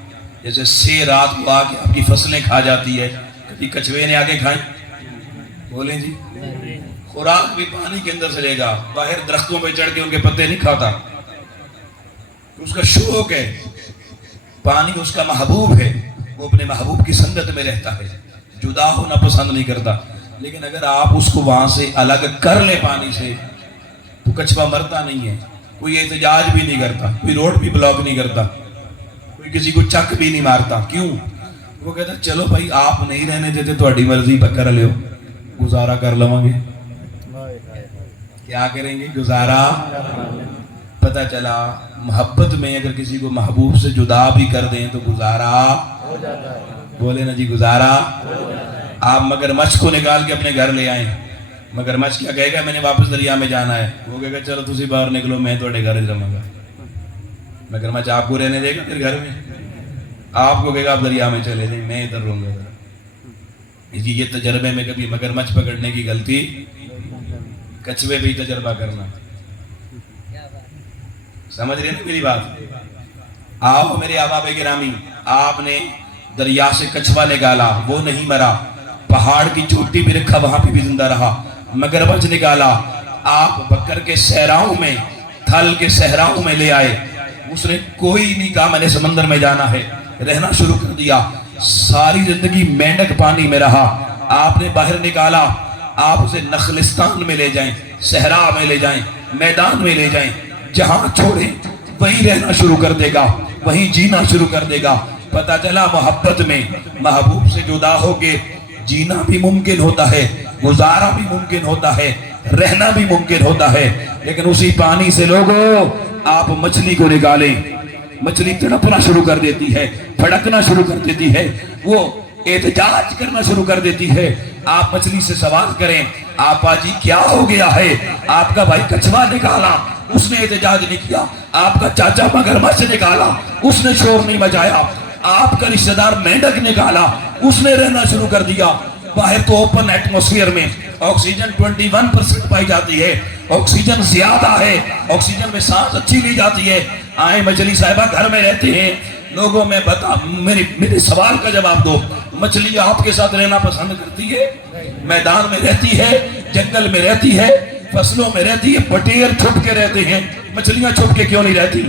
جیسے سے رات کو آ کے آپ کی فصلیں کھا جاتی ہے, کبھی کچھوے نے آگے کھائیں؟ بولیں جی. خوراک بھی پانی کے اندر سے لے گا, باہر درختوں پہ چڑھ کے ان کے پتے نہیں کھاتا. اس کا شوق ہے, پانی اس کا محبوب ہے, وہ اپنے محبوب کی سنگت میں رہتا ہے, جدا ہونا پسند نہیں کرتا. لیکن اگر آپ اس کو وہاں سے الگ کر لیں پانی سے تو کچھوا مرتا نہیں ہے, کوئی احتجاج بھی نہیں کرتا, کوئی روڈ بھی بلاک نہیں کرتا, کوئی کسی کو چک بھی نہیں مارتا. کیوں؟ وہ کہتا چلو بھائی آپ نہیں رہنے دیتے تو اڈی مرضی کر لیو, گزارا کر لوں گے. کیا کریں گے؟ گزارا. پتہ چلا محبت میں اگر کسی کو محبوب سے جدا بھی کر دیں تو گزارا ہو جاتا ہے. بولے نا جی, گزارا. آپ مگرمچھ کو نکال کے اپنے گھر لے آئیں, مگرمچھ کیا کہے گا؟ میں نے واپس دریا میں جانا ہے. وہ کہے گا چلو تسی باہر نکلو, میں تھوڑے گھر رہوں گا. مگرمچھ آپ کو رہنے دے گا پھر گھر میں؟ آپ کو کہے گا آپ دریا میں چلے جائیں, میں ادھر رہوں گا. یہ تجربے میں کبھی مگرمچھ پکڑنے کی غلطی, کچھوے بھی تجربہ کرنا. سمجھ رہے نا میری بات؟ آؤ میرے احباب گرامی, آپ نے دریا سے کچھوا نکالا, وہ نہیں مرا, پہاڑ کی چوٹی بھی رکھا, وہاں پہ بھی زندہ رہا. مگرمچھ نکالا, آپ بکر کے صحراؤں میں, تھل کے صحراؤں میں لے آئے. اس نے کوئی نہیں کہا میں نے سمندر میں جانا ہے, رہنا شروع کر دیا. ساری زندگی مینڈک پانی میں رہا. آپ نے باہر نکالا, آپ اسے نخلستان میں لے جائیں, صحرا میں لے جائیں, میدان میں لے جائیں, جہاں چھوڑیں وہیں رہنا شروع کر دے گا, وہیں جینا شروع کر دے گا. پتہ چلا محبت میں محبوب سے جدا ہو کے جینا بھی ممکن ہوتا ہے, گزارا بھی ممکن ہوتا ہے, رہنا بھی ممکن ہوتا ہے. لیکن اسی پانی سے لوگوں آپ مچھلی کو نکالیں, مچھلی تڑپنا شروع کر دیتی ہے, پھڑکنا شروع کر دیتی ہے. وہ احتجاج کرنا شروع کر دیتی ہے. آپ مچھلی سے سوال کریں آپا جی کیا ہو گیا ہے؟ آپ کا بھائی کچھوا نکالا، اس نے احتجاج نہیں کیا. آپ کا چاچا مگرمچھ نکالا، اس نے شور نہیں مچایا. آپ کا رشتہ دار مینڈک نکالا، اس نے رہنا شروع کر دیا. باہر تو اوپن ایٹموسفیئر میں آکسیجن 21% پائی جاتی ہے، آکسیجن زیادہ ہے، آکسیجن میں سانس اچھی لی جاتی ہے. آئیں مچھلی صاحبہ گھر میں رہتے ہیں لوگوں میں بتا میرے سوال کا جواب دو. مچھلی آپ کے ساتھ رہنا پسند کرتی ہے؟ میدان میں رہتی ہے، جنگل میں رہتی ہے، فصلوں میں رہتی ہے. بٹیر چھپ کے رہتے ہیں، مچھلیاں چھپ کے کیوں نہیں رہتی؟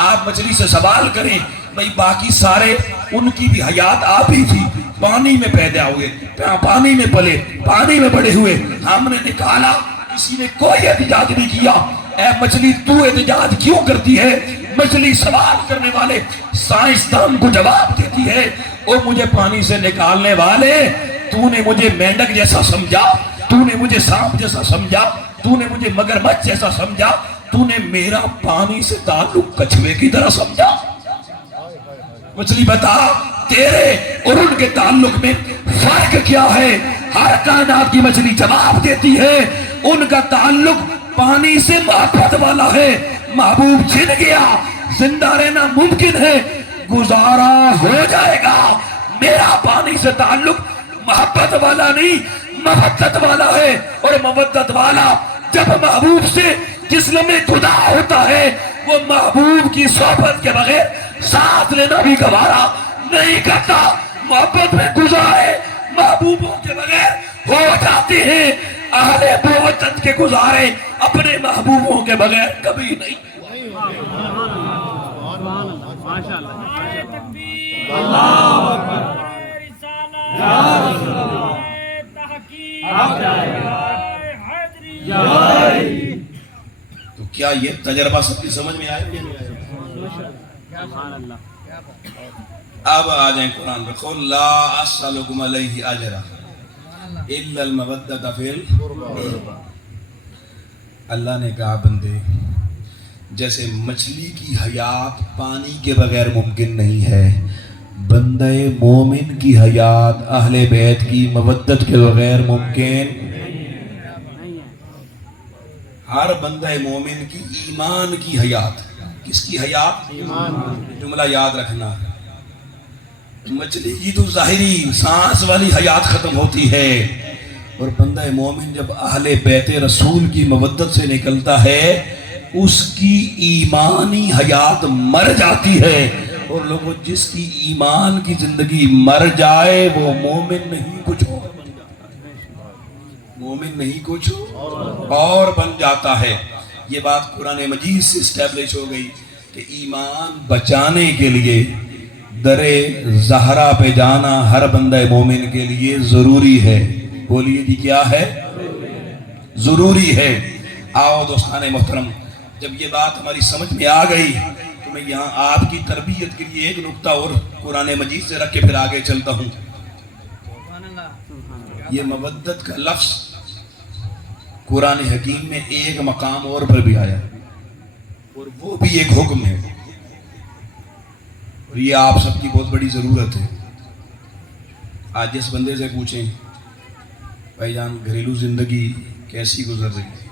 آپ مچھلی سے سوال کریں بھئی باقی سارے ان کی بھی حیات آپ ہی تھی، پانی میں پیدا ہوئے، پانی میں پلے، پانی میں بڑے ہوئے، ہم نے نکالا، کسی نے کوئی احتجاج نہیں کیا. اے مچھلی تو احتجاج کیوں کرتی ہے؟ مچھلی سوال کرنے والے سائنسدان کو جواب دیتی ہے او مجھے پانی سے نکالنے والے، تو نے مجھے مینڈک جیسا سمجھا، تو نے مجھے سانپ جیسا سمجھا، تو نے مجھے مگرمچھ جیسا سمجھا، تو نے میرا پانی سے تعلق کچھوے کی طرح سمجھا. مچھلی بتا تیرے اور ان کے تعلق میں فرق کیا ہے؟ ہر کائنات کی مچھلی جواب دیتی ہے ان کا تعلق پانی سے محبت والا ہے. محبوب چھن گیا، زندہ رہنا ممکن ہے، گزارا ہو جائے گا. میرا پانی سے تعلق محبت والا نہیں مودت والا ہے، اور مودت والا جب محبوب سے جس لمحے جدا ہوتا ہے وہ محبوب کی صحبت کے بغیر ساتھ لینا بھی گوارا نہیں کرتا. محبت میں گزارے محبوبوں کے بغیر ہو جاتے ہیں، اہل مودت کے گزارے اپنے محبوبوں کے بغیر کبھی نہیں. تو کیا یہ تجربہ سب کی سمجھ میں آئے؟ اب آ جائیں قرآن پہ. قل لا اسألکم علیہ اجرا الا المودۃ فی القربى. اللہ نے کہا بندے جیسے مچھلی کی حیات پانی کے بغیر ممکن نہیں ہے، بندہ مومن کی حیات اہل بیت کی مودت کے بغیر ممکن. ہر بندہ مومن کی ایمان کی حیات، کس کی حیات؟ جملہ یاد رکھنا. مچھلی کی تو ظاہری سانس والی حیات ختم ہوتی ہے، اور بندہ مومن جب اہل بیت رسول کی مودت سے نکلتا ہے اس کی ایمانی حیات مر جاتی ہے. اور لوگوں جس کی ایمان کی زندگی مر جائے وہ مومن نہیں کچھ اور بن جاتا ہے، مومن نہیں کچھ اور بن جاتا ہے. یہ بات قرآن مجید سے اسٹیبلش ہو گئی کہ ایمان بچانے کے لیے درے زہرا پہ جانا ہر بندہ مومن کے لیے ضروری ہے. بولیے جی کیا ہے؟ ضروری ہے. آؤ دوستان محترم، جب یہ بات ہماری سمجھ میں آ گئی تو میں یہاں آپ کی تربیت کے لیے ایک نقطہ اور قرآن مجید سے رکھ کے پھر آگے چلتا ہوں. یہ مودت کا لفظ قرآن حکیم میں ایک مقام اور پر بھی آیا اور وہ بھی ایک حکم ہے، اور یہ آپ سب کی بہت بڑی ضرورت ہے. آج جس بندے سے پوچھیں بھائی جان گھریلو زندگی کیسی گزر رہی ہے،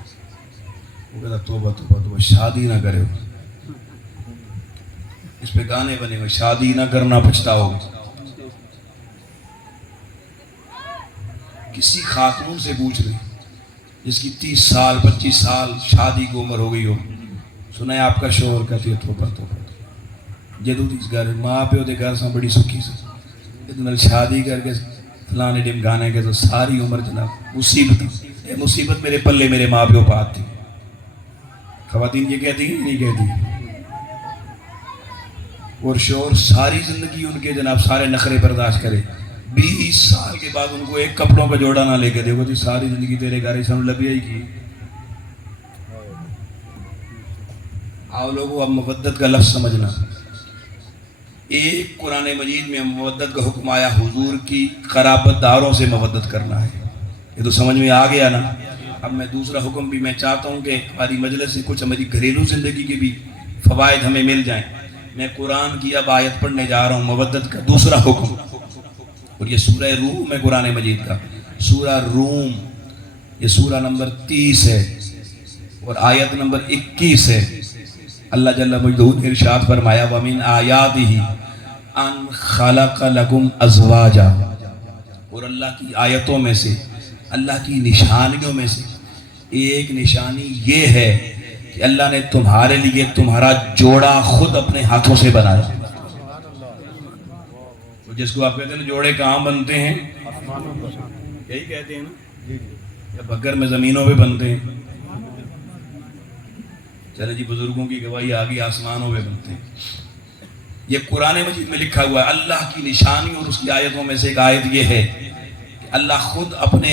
وہ کہتا توبہ توبہ توبہ، شادی نہ کرے. اس پہ گانے بنے ہوئے شادی نہ کرنا پچھتاؤ. کسی خاتون سے پوچھ رہے جس کی 30 سال 25 سال شادی کی عمر ہو گئی ہو، سنا ہے آپ کا شوہر کہتی ہے توبہ توبہ جدو اس گھر ماں پیو دے گھر سے بڑی سکھی سے اتنا شادی کر کے فلانے ڈیم گانے کے تو ساری عمر جناب مصیبت. یہ مصیبت میرے پلے میرے ماں پیو پات تھی. خواتین یہ کہتی ہیں نہیں کہتی؟ اور شوہر ساری زندگی ان کے جناب سارے نخرے برداشت کرے، 20 سال کے بعد ان کو ایک کپڑوں کا جوڑا نہ لے کے دے. وہ تھی ساری زندگی تیرے گھر سن لبی ہی کی. آؤ لوگوں اب مودت کا لفظ سمجھنا. ایک قرآن مجید میں مودت کا حکم آیا، حضور کی قرابت داروں سے مودت کرنا ہے. یہ تو سمجھ میں آ گیا نا. اب میں دوسرا حکم بھی میں چاہتا ہوں کہ ہماری مجلس سے کچھ ہماری گھریلو زندگی کے بھی فوائد ہمیں مل جائیں. میں قرآن کی اب آیت پڑھنے جا رہا ہوں، مودت کا دوسرا حکم. اور یہ سورہ روم ہے قرآن مجید کا، سورہ روم، یہ سورہ نمبر 30 ہے اور آیت نمبر 21 ہے۔ اللہ جل مجدہ نے ارشاد فرمایا وَمِنْ آیَاتِهِ أَنْ خَلَقَ لَكُمْ أَزْوَاجًا، اور اللہ کی آیتوں میں سے، اللہ کی نشانیوں میں سے ایک نشانی یہ ہے کہ اللہ نے تمہارے لیے تمہارا جوڑا خود اپنے ہاتھوں سے بنایا۔ جس کو آپ کہتے ہیں جوڑے کہاں بنتے ہیں؟ یہی کہتے ہیں نا، یا بگر میں زمینوں پہ بنتے ہیں؟ چلے جی بزرگوں کی گواہی آگی، آسمانوں پہ بنتے ہیں۔ یہ قرآن مجید میں لکھا ہوا ہے۔ اللہ کی نشانی اور اس کی آیتوں میں سے ایک آیت یہ ہے کہ اللہ خود اپنے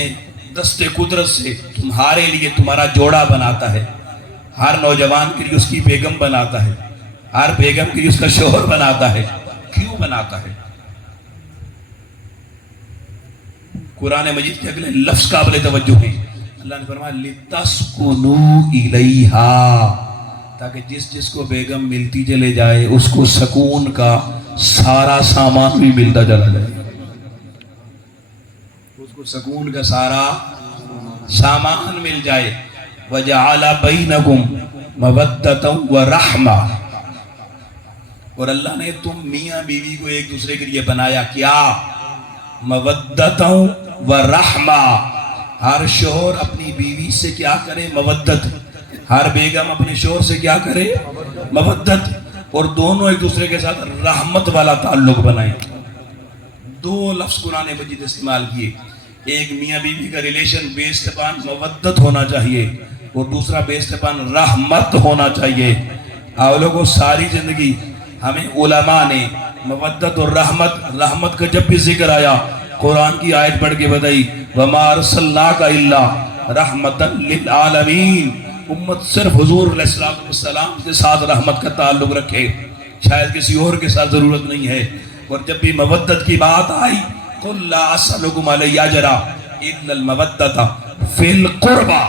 دست قدرت سے تمہارے لیے تمہارا جوڑا بناتا ہے۔ ہر نوجوان کے لیے اس کی بیگم بناتا ہے، ہر بیگم کے لیے اس کا شوہر بناتا ہے۔ کیوں بناتا ہے؟ قرآن مجید کے اگلے لفظ قابل توجہ ہیں۔ اللہ نے فرمایا لِتَسْكُنُوا إِلَيْهَا، تاکہ جس جس کو بیگم ملتی چلے جائے اس کو سکون کا سارا سامان بھی ملتا چلا جائے، اس کو سکون کا سارا سامان مل جائے۔ وَجَعَلَ بَيْنَكُمْ مَوَدَّةً وَرَحْمَةً، اور اللہ نے تم میاں بیوی کو ایک دوسرے کے لیے بنایا کیا؟ مودتاً ورحمہ، ہر شوہر اپنی بیوی سے کیا کرے؟ مودت، ہر بیگم اپنے شوہر سے کیا کرے؟ مودت، اور دونوں ایک دوسرے کے ساتھ رحمت والا تعلق بنائیں۔ دو لفظ قرآن مجید استعمال کیے، ایک میاں بیوی کا ریلیشن بیسڈ اپان مودت ہونا چاہیے اور دوسرا بیسڈ اپان رحمت ہونا چاہیے۔ آپ لوگوں ساری زندگی ہمیں علماء نے مودت اور رحمت کا جب بھی ذکر آیا قرآن کی آیت پڑھ کے بتائی وَمَا أَرْسَلْنَاكَ إِلَّا رَحْمَةً لِلْعَالَمِينَ، امت صرف حضور علیہ السلام کے ساتھ رحمت کا تعلق رکھے، شاید کسی اور کے ساتھ ضرورت نہیں ہے۔ اور جب بھی مودت کی بات آئی قُلْ لَا أَسْأَلُكُمْ عَلَيْهِ أَجْرًا إِلَّا الْمَوَدَّةَ فِي الْقُرْبَى،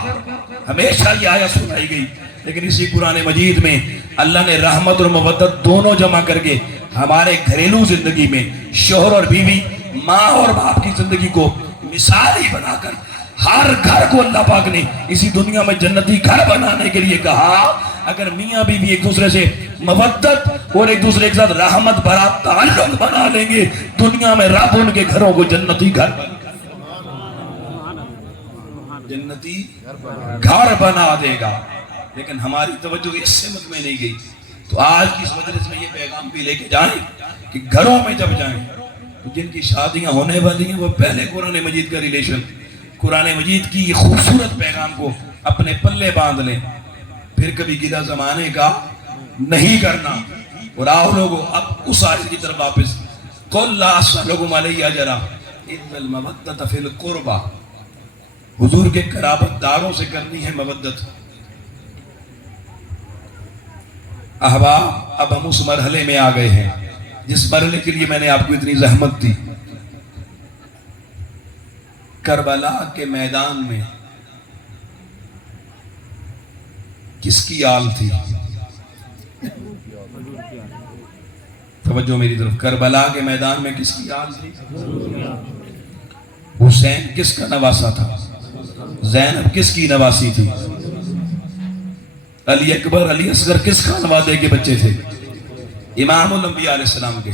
ہمیشہ یہ آیت سنائی گئی، لیکن اسی قرآن مجید میں اللہ نے رحمت اور مودت دونوں جمع کر کے ہمارے گھریلو زندگی میں شوہر اور بیوی، ماں اور باپ کی زندگی کو مثالی بنا کر ہر گھر کو اللہ پاک نے اسی دنیا میں جنتی گھر بنانے کے لیے کہا۔ اگر میاں بیوی ایک دوسرے سے مودت اور ایک دوسرے کے ساتھ رحمت بھرا تعلق بنا لیں گے، دنیا میں رب ان کے گھروں کو جنتی گھر بنا دے گا۔ لیکن ہماری توجہ اس سمت میں نہیں گئی۔ تو آج کی اس مجلس میں یہ پیغام بھی لے کے جائیں کہ گھروں میں جب جائیں تو جن کی شادیاں ہونے والی ہیں وہ پہلے قرآن مجید کا ریلیشن، قرآن مجید کی یہ خوبصورت پیغام کو اپنے پلے باندھ لیں، پھر کبھی گدھا زمانے کا نہیں کرنا۔ اور آؤ لوگوں اب اس آیت کی طرف واپس، قُلْ لَا أَسْأَلُكُمْ عَلَيْهِ أَجْرًا إِلَّا الْمَوَدَّةَ فِي الْقُرْبَى، حضور کے قرابت داروں سے کرنی ہے مودت۔ احباب اب ہم اس مرحلے میں آ گئے ہیں جس مرحلے کے لیے میں نے آپ کو اتنی زحمت دی۔ کربلا کے میدان میں کس کی آل تھی؟ توجہ میری طرف، کربلا کے میدان میں کس کی آل تھی؟ حسین کس کا نواسا تھا؟ زینب کس کی نواسی تھی؟ علی اکبر علی اصغر کس خانوادے کے بچے تھے؟ امام الانبیاء علیہ السلام کے۔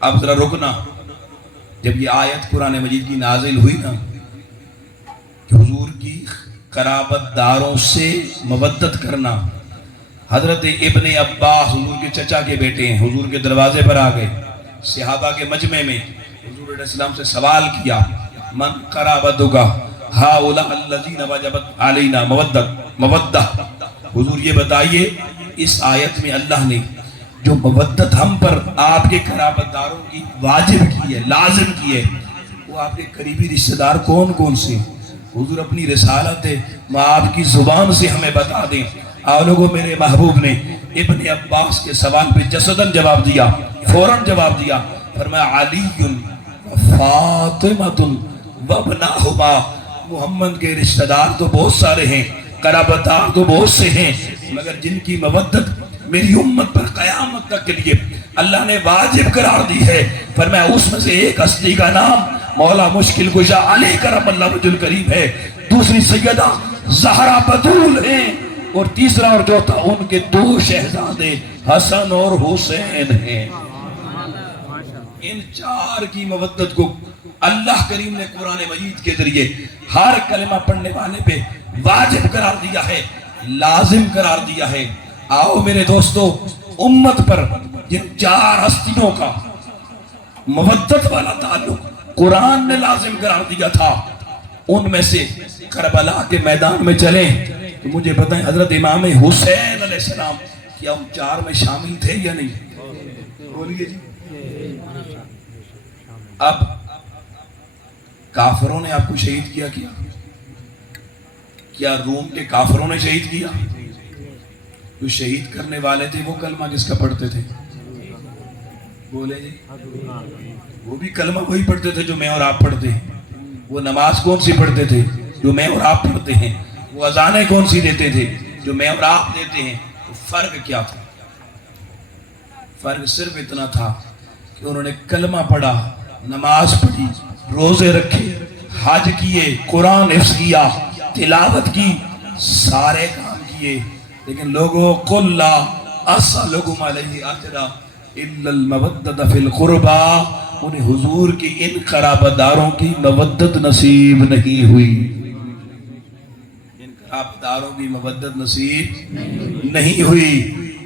اب ذرا رکنا، جب یہ آیت قرآن مجید کی نازل ہوئی نا کہ حضور کی قرابت داروں سے مودت کرنا، حضرت ابن عباس حضور کے چچا کے بیٹے ہیں، حضور کے دروازے پر آ گئے، صحابہ کے مجمع میں حضور علیہ السلام سے سوال کیا من قرابتک ہؤلاء الذین وجبت علینا مودہ، حضور یہ بتائیے اس آیت میں اللہ نے جو مودت ہم پر آپ کے قرابت داروں کی واجب کی ہے، لازم کی ہے، وہ آپ کے قریبی رشتہ دار کون کون سے؟ حضور اپنی رسالت آپ کی زبان سے ہمیں بتا دیں۔ آپ لوگوں میرے محبوب نے ابن عباس کے سوال پہ جسداً جواب دیا، فوراً جواب دیا، فرمایا علی فاطمۃ وابناہما، محمد کے رشتہ دار تو بہت سارے ہیں، قرابت دار تو بہت سے ہیں، مگر جن کی مودت میری امت پر قیامت تک کے لیے اللہ نے واجب قرار دی ہے، فرمایا اس میں سے ایک ہستی کا نام مولا مشکل کشا علی کرم اللہ وجہ الکریم ہے، دوسری سیدہ زہرا بطول ہیں، اور تیسرا اور چوتھا ان کے دو شہزادے حسن اور حسین ہیں۔ ان چار کی مودت کو اللہ کریم نے قرآن مجید کے ذریعے ہر کلمہ پڑھنے والے پہ واجب قرار دیا ہے، لازم قرار دیا ہے۔ آؤ میرے دوستو، امت پر جن چار ہستیوں کا مودت والا تعلق قرآن نے لازم قرار دیا تھا، ان میں سے کربلا کے میدان میں چلیں تو مجھے بتائیں حضرت امام حسین علیہ السلام کیا ان چار میں شامل تھے یا نہیں؟ بولیے جی۔ اب کافروں نے آپ کو شہید کیا روم کے کافروں نے شہید کیا؟ جو شہید کرنے والے تھے وہ کلمہ کس کا پڑھتے تھے؟ بولے جی۔ وہ بھی کلمہ وہی پڑھتے تھے جو میں اور آپ پڑھتے ہیں۔ وہ نماز کون سی پڑھتے تھے؟ جو میں اور آپ پڑھتے ہیں۔ وہ اذانیں کون سی دیتے تھے؟ جو میں اور آپ دیتے ہیں۔ تو فرق کیا تھا؟ فرق صرف اتنا تھا کہ انہوں نے کلمہ پڑھا، نماز پڑھی، روزے رکھے، حج کیے، قرآن حفظ کیا، تلاوت کی، سارے کام کیے، لیکن لوگوں قل لا اسألکم علیہ اجرا الا المودۃ فی القربا، انہیں حضور کی ان قرابت داروں کی مودت نصیب نہیں ہوئی، ان قرابت داروں کی مودت نصیب نہیں ہوئی۔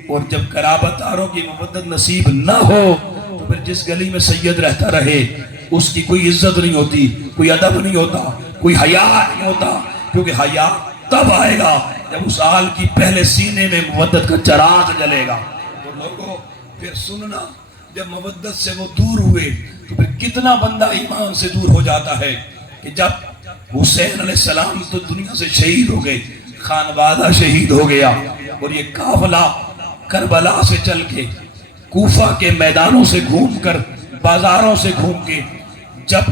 اور جب قرابت داروں کی مودت نصیب نہ ہو تو پھر جس گلی میں سید رہتا رہے اس کی کوئی عزت نہیں ہوتی، کوئی ادب نہیں ہوتا، کوئی حیا نہیں ہوتا، کیونکہ حیا تب آئے گا جب اس آل کی پہلے سینے میں مودت کا چراغ جلے گا۔ اور لوگوں پھر سننا، جب مودت سے وہ دور ہوئے تو پھر کتنا بندہ ایمان سے دور ہو جاتا ہے کہ جب حسین علیہ السلام تو دنیا سے شہید ہو گئے، خانوادہ شہید ہو گیا، اور یہ قافلہ کربلا سے چل کے کوفہ کے میدانوں سے گھوم کر بازاروں سے گھوم کے جب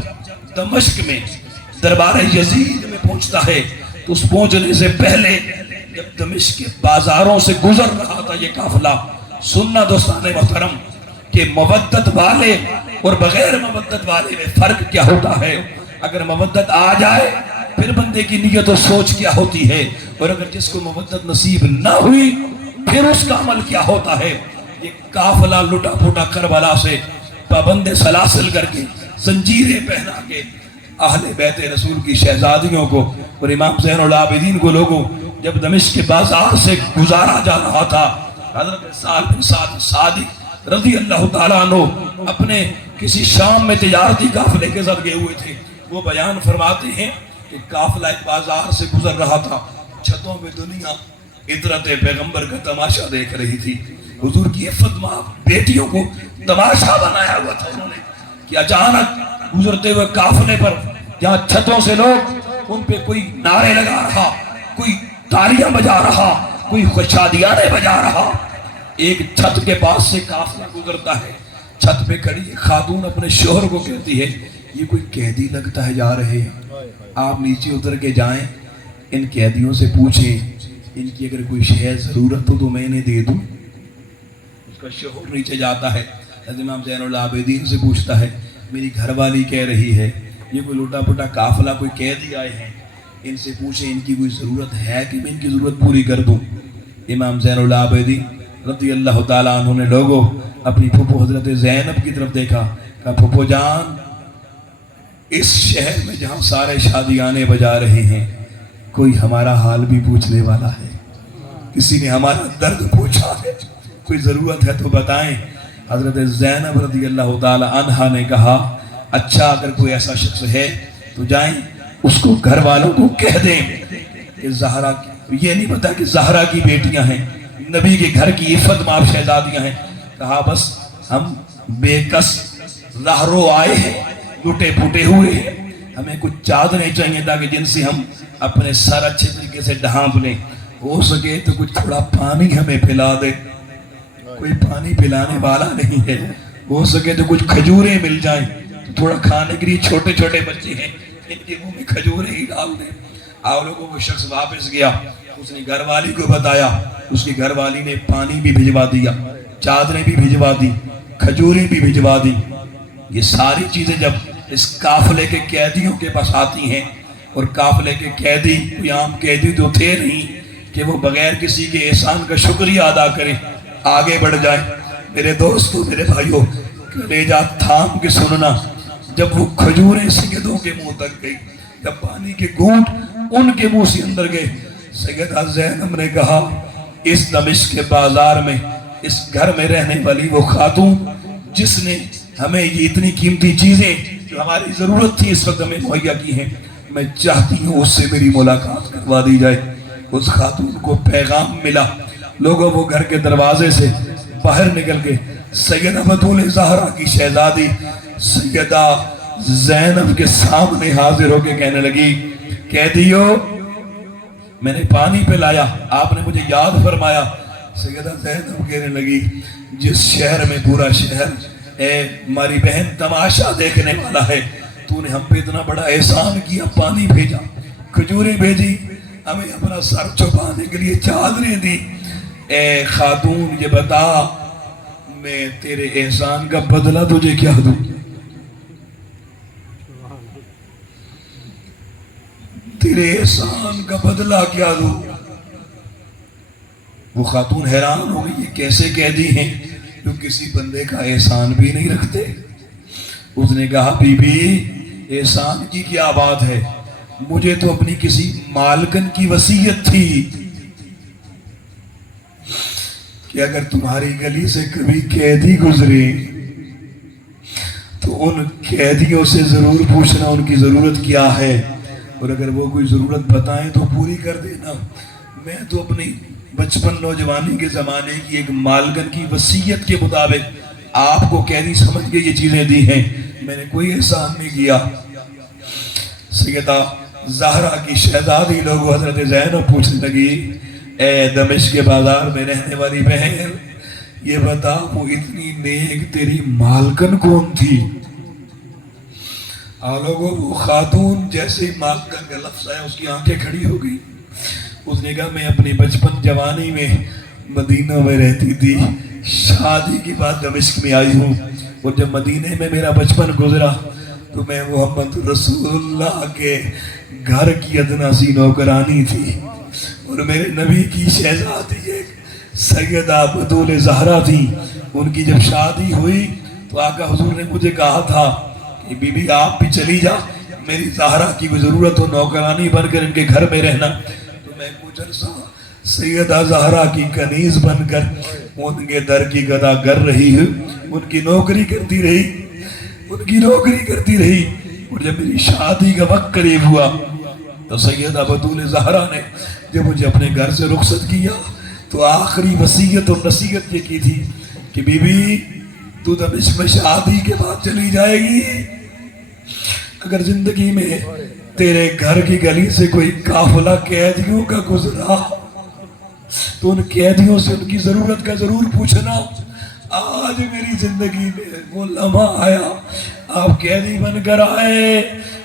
دمشق میں دربار یزید میں پہنچتا ہے تو اس پہنچنے سے پہلے جب دمشق کے بازاروں سے گزر رہا تھا یہ قافلہ، سننا دوستان محترم کہ مودت والے اور بغیر مودت والے میں فرق کیا ہوتا ہے۔ اگر مودت آ جائے پھر بندے کی نیت و سوچ کیا ہوتی ہے، اور اگر جس کو مودت نصیب نہ ہوئی پھر اس کا عمل کیا ہوتا ہے۔ یہ قافلہ لٹا پھوٹا کربلا سے پابند سلاسل کر کے زنجیریں پہنا کے اہل بیت رسول کی شہزادیوں کو اور امام زین العابدین کو لوگوں جب دمشق کے بازار سے گزارا جا رہا تھا، حضرت سعد بن سعد سعدی رضی اللہ تعالیٰ عنہ اپنے کسی شام میں تجارتی قافلے کے ساتھ گئے ہوئے تھے۔ وہ بیان فرماتے ہیں کہ قافلہ ایک بازار سے گزر رہا تھا، چھتوں میں دنیا عطرت پیغمبر کا تماشا دیکھ رہی تھی، حضور کی عفت ماں بیٹیوں کو تماشا بنایا ہوا تھا انہوں نے، کہ اچانک گزرتے ہوئے قافلے پر جہاں چھتوں سے لوگ ان پہ کوئی نعرے لگا رہا، کوئی تالیاں بجا رہا، کوئی خوشادیانے بجا رہا، ایک چھت کے پاس سے قافلہ گزرتا ہے، چھت پہ کھڑی خاتون اپنے شوہر کو کہتی ہے یہ کوئی قیدی لگتا ہے جا رہے ہیں، آپ نیچے اتر کے جائیں، ان قیدیوں سے پوچھیں ان کی اگر کوئی شے ضرورت ہو تو میں نے دے دوں۔ اس کا شوہر نیچے جاتا ہے، حضرت امام زین العابدین سے پوچھتا ہے میری گھر والی کہہ رہی ہے یہ کوئی لوٹا پٹا قافلہ کوئی قیدی آئے ہیں، ان سے پوچھیں ان کی کوئی ضرورت ہے کہ میں ان کی ضرورت پوری کر دوں۔ امام زین العابدین رضی اللہ تعالیٰ عنہ نے لوگوں اپنی پھپھو حضرت زینب کی طرف دیکھا، کہا پھپھو جان اس شہر میں جہاں سارے شادیانے بجا رہے ہیں کوئی ہمارا حال بھی پوچھنے والا ہے، کسی نے ہمارا درد پوچھا ہے، کوئی ضرورت ہے تو بتائیں۔ حضرت زینب رضی اللہ تعالی عنہا نے کہا اچھا اگر کوئی ایسا شخص ہے تو جائیں اس کو گھر والوں کو کہہ دیں کہ زہرا یہ نہیں پتا کہ زہرا کی بیٹیاں ہیں، نبی کے گھر کی عفت مار شہزادیاں ہیں۔ کہا بس ہم بے کس راہرو آئے ہیں، لٹے پھوٹے ہوئے ہیں، ہمیں کچھ چادریں چاہیے تاکہ جن سے ہم اپنے سر اچھے طریقے سے ڈھانپ لیں، ہو سکے تو کچھ تھوڑا پانی ہمیں پلا دے، کوئی پانی پلانے والا نہیں ہے، ہو سکے تو کچھ کھجوریں مل جائیں تو تھوڑا کھانے کے لیے، چھوٹے چھوٹے بچے ہیں ان کے منہ میں کھجوریں ہی ڈال دیں۔ آپ لوگوں کو شخص واپس گیا، اس نے گھر والی کو بتایا، اس کی گھر والی نے پانی بھی بھجوا دیا، چادریں بھی بھجوا دی، کھجوریں بھی بھجوا دی۔ یہ ساری چیزیں جب اس قافلے کے قیدیوں کے پاس آتی ہیں، اور قافلے کے قیدی کوئی عام قیدی تو تھے نہیں کہ وہ بغیر کسی کے احسان کا شکریہ ادا کرے، آگے بڑھ جائے۔ میرے دوستو، میرے بھائیو، کلیجہ تھام کے سننا، جب وہ کھجوریں سیدوں کے منہ تک گئی، جب پانی کے گھونٹ ان کے منہ سے اندر گئے، سیدہ زینب نے کہا اس دمشق کے بازار میں اس گھر میں رہنے والی وہ خاتون جس نے ہمیں یہ اتنی قیمتی چیزیں جو ہماری ضرورت تھی اس وقت ہمیں مہیا کی ہیں، میں چاہتی ہوں اس سے میری ملاقات کروا دی جائے۔ اس خاتون کو پیغام ملا، لوگوں وہ گھر کے دروازے سے باہر نکل کے سیدہ بطول زہرا کی شہزادی سیدہ زینب کے سامنے حاضر ہو کے کہنے لگی، قیدیو میں نے پانی پلایا، آپ نے مجھے یاد فرمایا۔ سیدہ زینب کہنے لگی، جس شہر میں پورا شہر اے ہماری بہن تماشا دیکھنے والا ہے، تو نے ہم پہ اتنا بڑا احسان کیا، پانی بھیجا، کھجوریں بھیجی، ہمیں اپنا سر چھپانے کے لیے چادریں دی۔ اے خاتون یہ بتا میں تیرے احسان کا بدلہ تجھے کیا دوں؟ تیرے احسان کا بدلہ کیا دوں؟ وہ خاتون حیران ہو گئی، یہ کیسے قیدی ہیں جو کسی بندے کا احسان بھی نہیں رکھتے؟ اس نے کہا بی بی احسان کی کیا بات ہے، مجھے تو اپنی کسی مالکن کی وصیت تھی کہ اگر تمہاری گلی سے کبھی قیدی گزرے تو ان قیدیوں سے ضرور پوچھنا ان کی ضرورت کیا ہے، اور اگر وہ کوئی ضرورت بتائیں تو پوری کر دینا۔ میں تو اپنی بچپن نوجوانی کے زمانے کی ایک مالکن کی وصیت کے مطابق آپ کو قیدی سمجھ کے یہ چیزیں دی ہیں، میں نے کوئی احسان نہیں کیا۔ سیدہ زہرا کی شہزادی لوگ حضرت زینب پوچھنے لگی، اے دمشق کے بازار میں رہنے والی بہن یہ بتا وہ اتنی نیک تیری مالکن کون تھی؟ لوگوں وہ خاتون جیسے مالکن کا لفظ ہے اس کی آنکھیں کھڑی ہو گئی۔ اس نے کہا میں اپنی بچپن جوانی میں مدینہ میں رہتی تھی، شادی کے بعد دمشق میں آئی ہوں، اور جب مدینہ میں میرا بچپن گزرا تو میں محمد رسول اللہ کے گھر کی ادنا سی نوکرانی تھی، اور میرے نبی کی شہزادی ایک سیدہ بطول زہرا تھی۔ ان کی جب شادی ہوئی تو آقا حضور نے مجھے کہا تھا کہ بی بی آپ بھی چلی جا، میری زہرا کی کوئی ضرورت ہو نوکرانی بن کر ان کے گھر میں رہنا۔ تو میں کچھ عرصہ سیدہ زہرا کی کنیز بن کر ان کے در کی گدا کر رہی ہوں، ان کی نوکری کرتی رہی، اور جب میری شادی کا وقت قریب ہوا تو سیدہ بطول زہرا نے جب مجھے اپنے گھر سے رخصت کیا تو آخری وصیت اور نصیحت یہ کی تھی کہ بی بی تو دمشق میں شادی کے بعد چلی جائے گی، اگر زندگی میں تیرے گھر کی گلی سے کوئی قافلہ قیدیوں کا گزرا تو ان قیدیوں سے ان کی ضرورت کا ضرور پوچھنا۔ آج میری زندگی میں وہ لمحہ آیا، آپ قیدی بن کر آئے،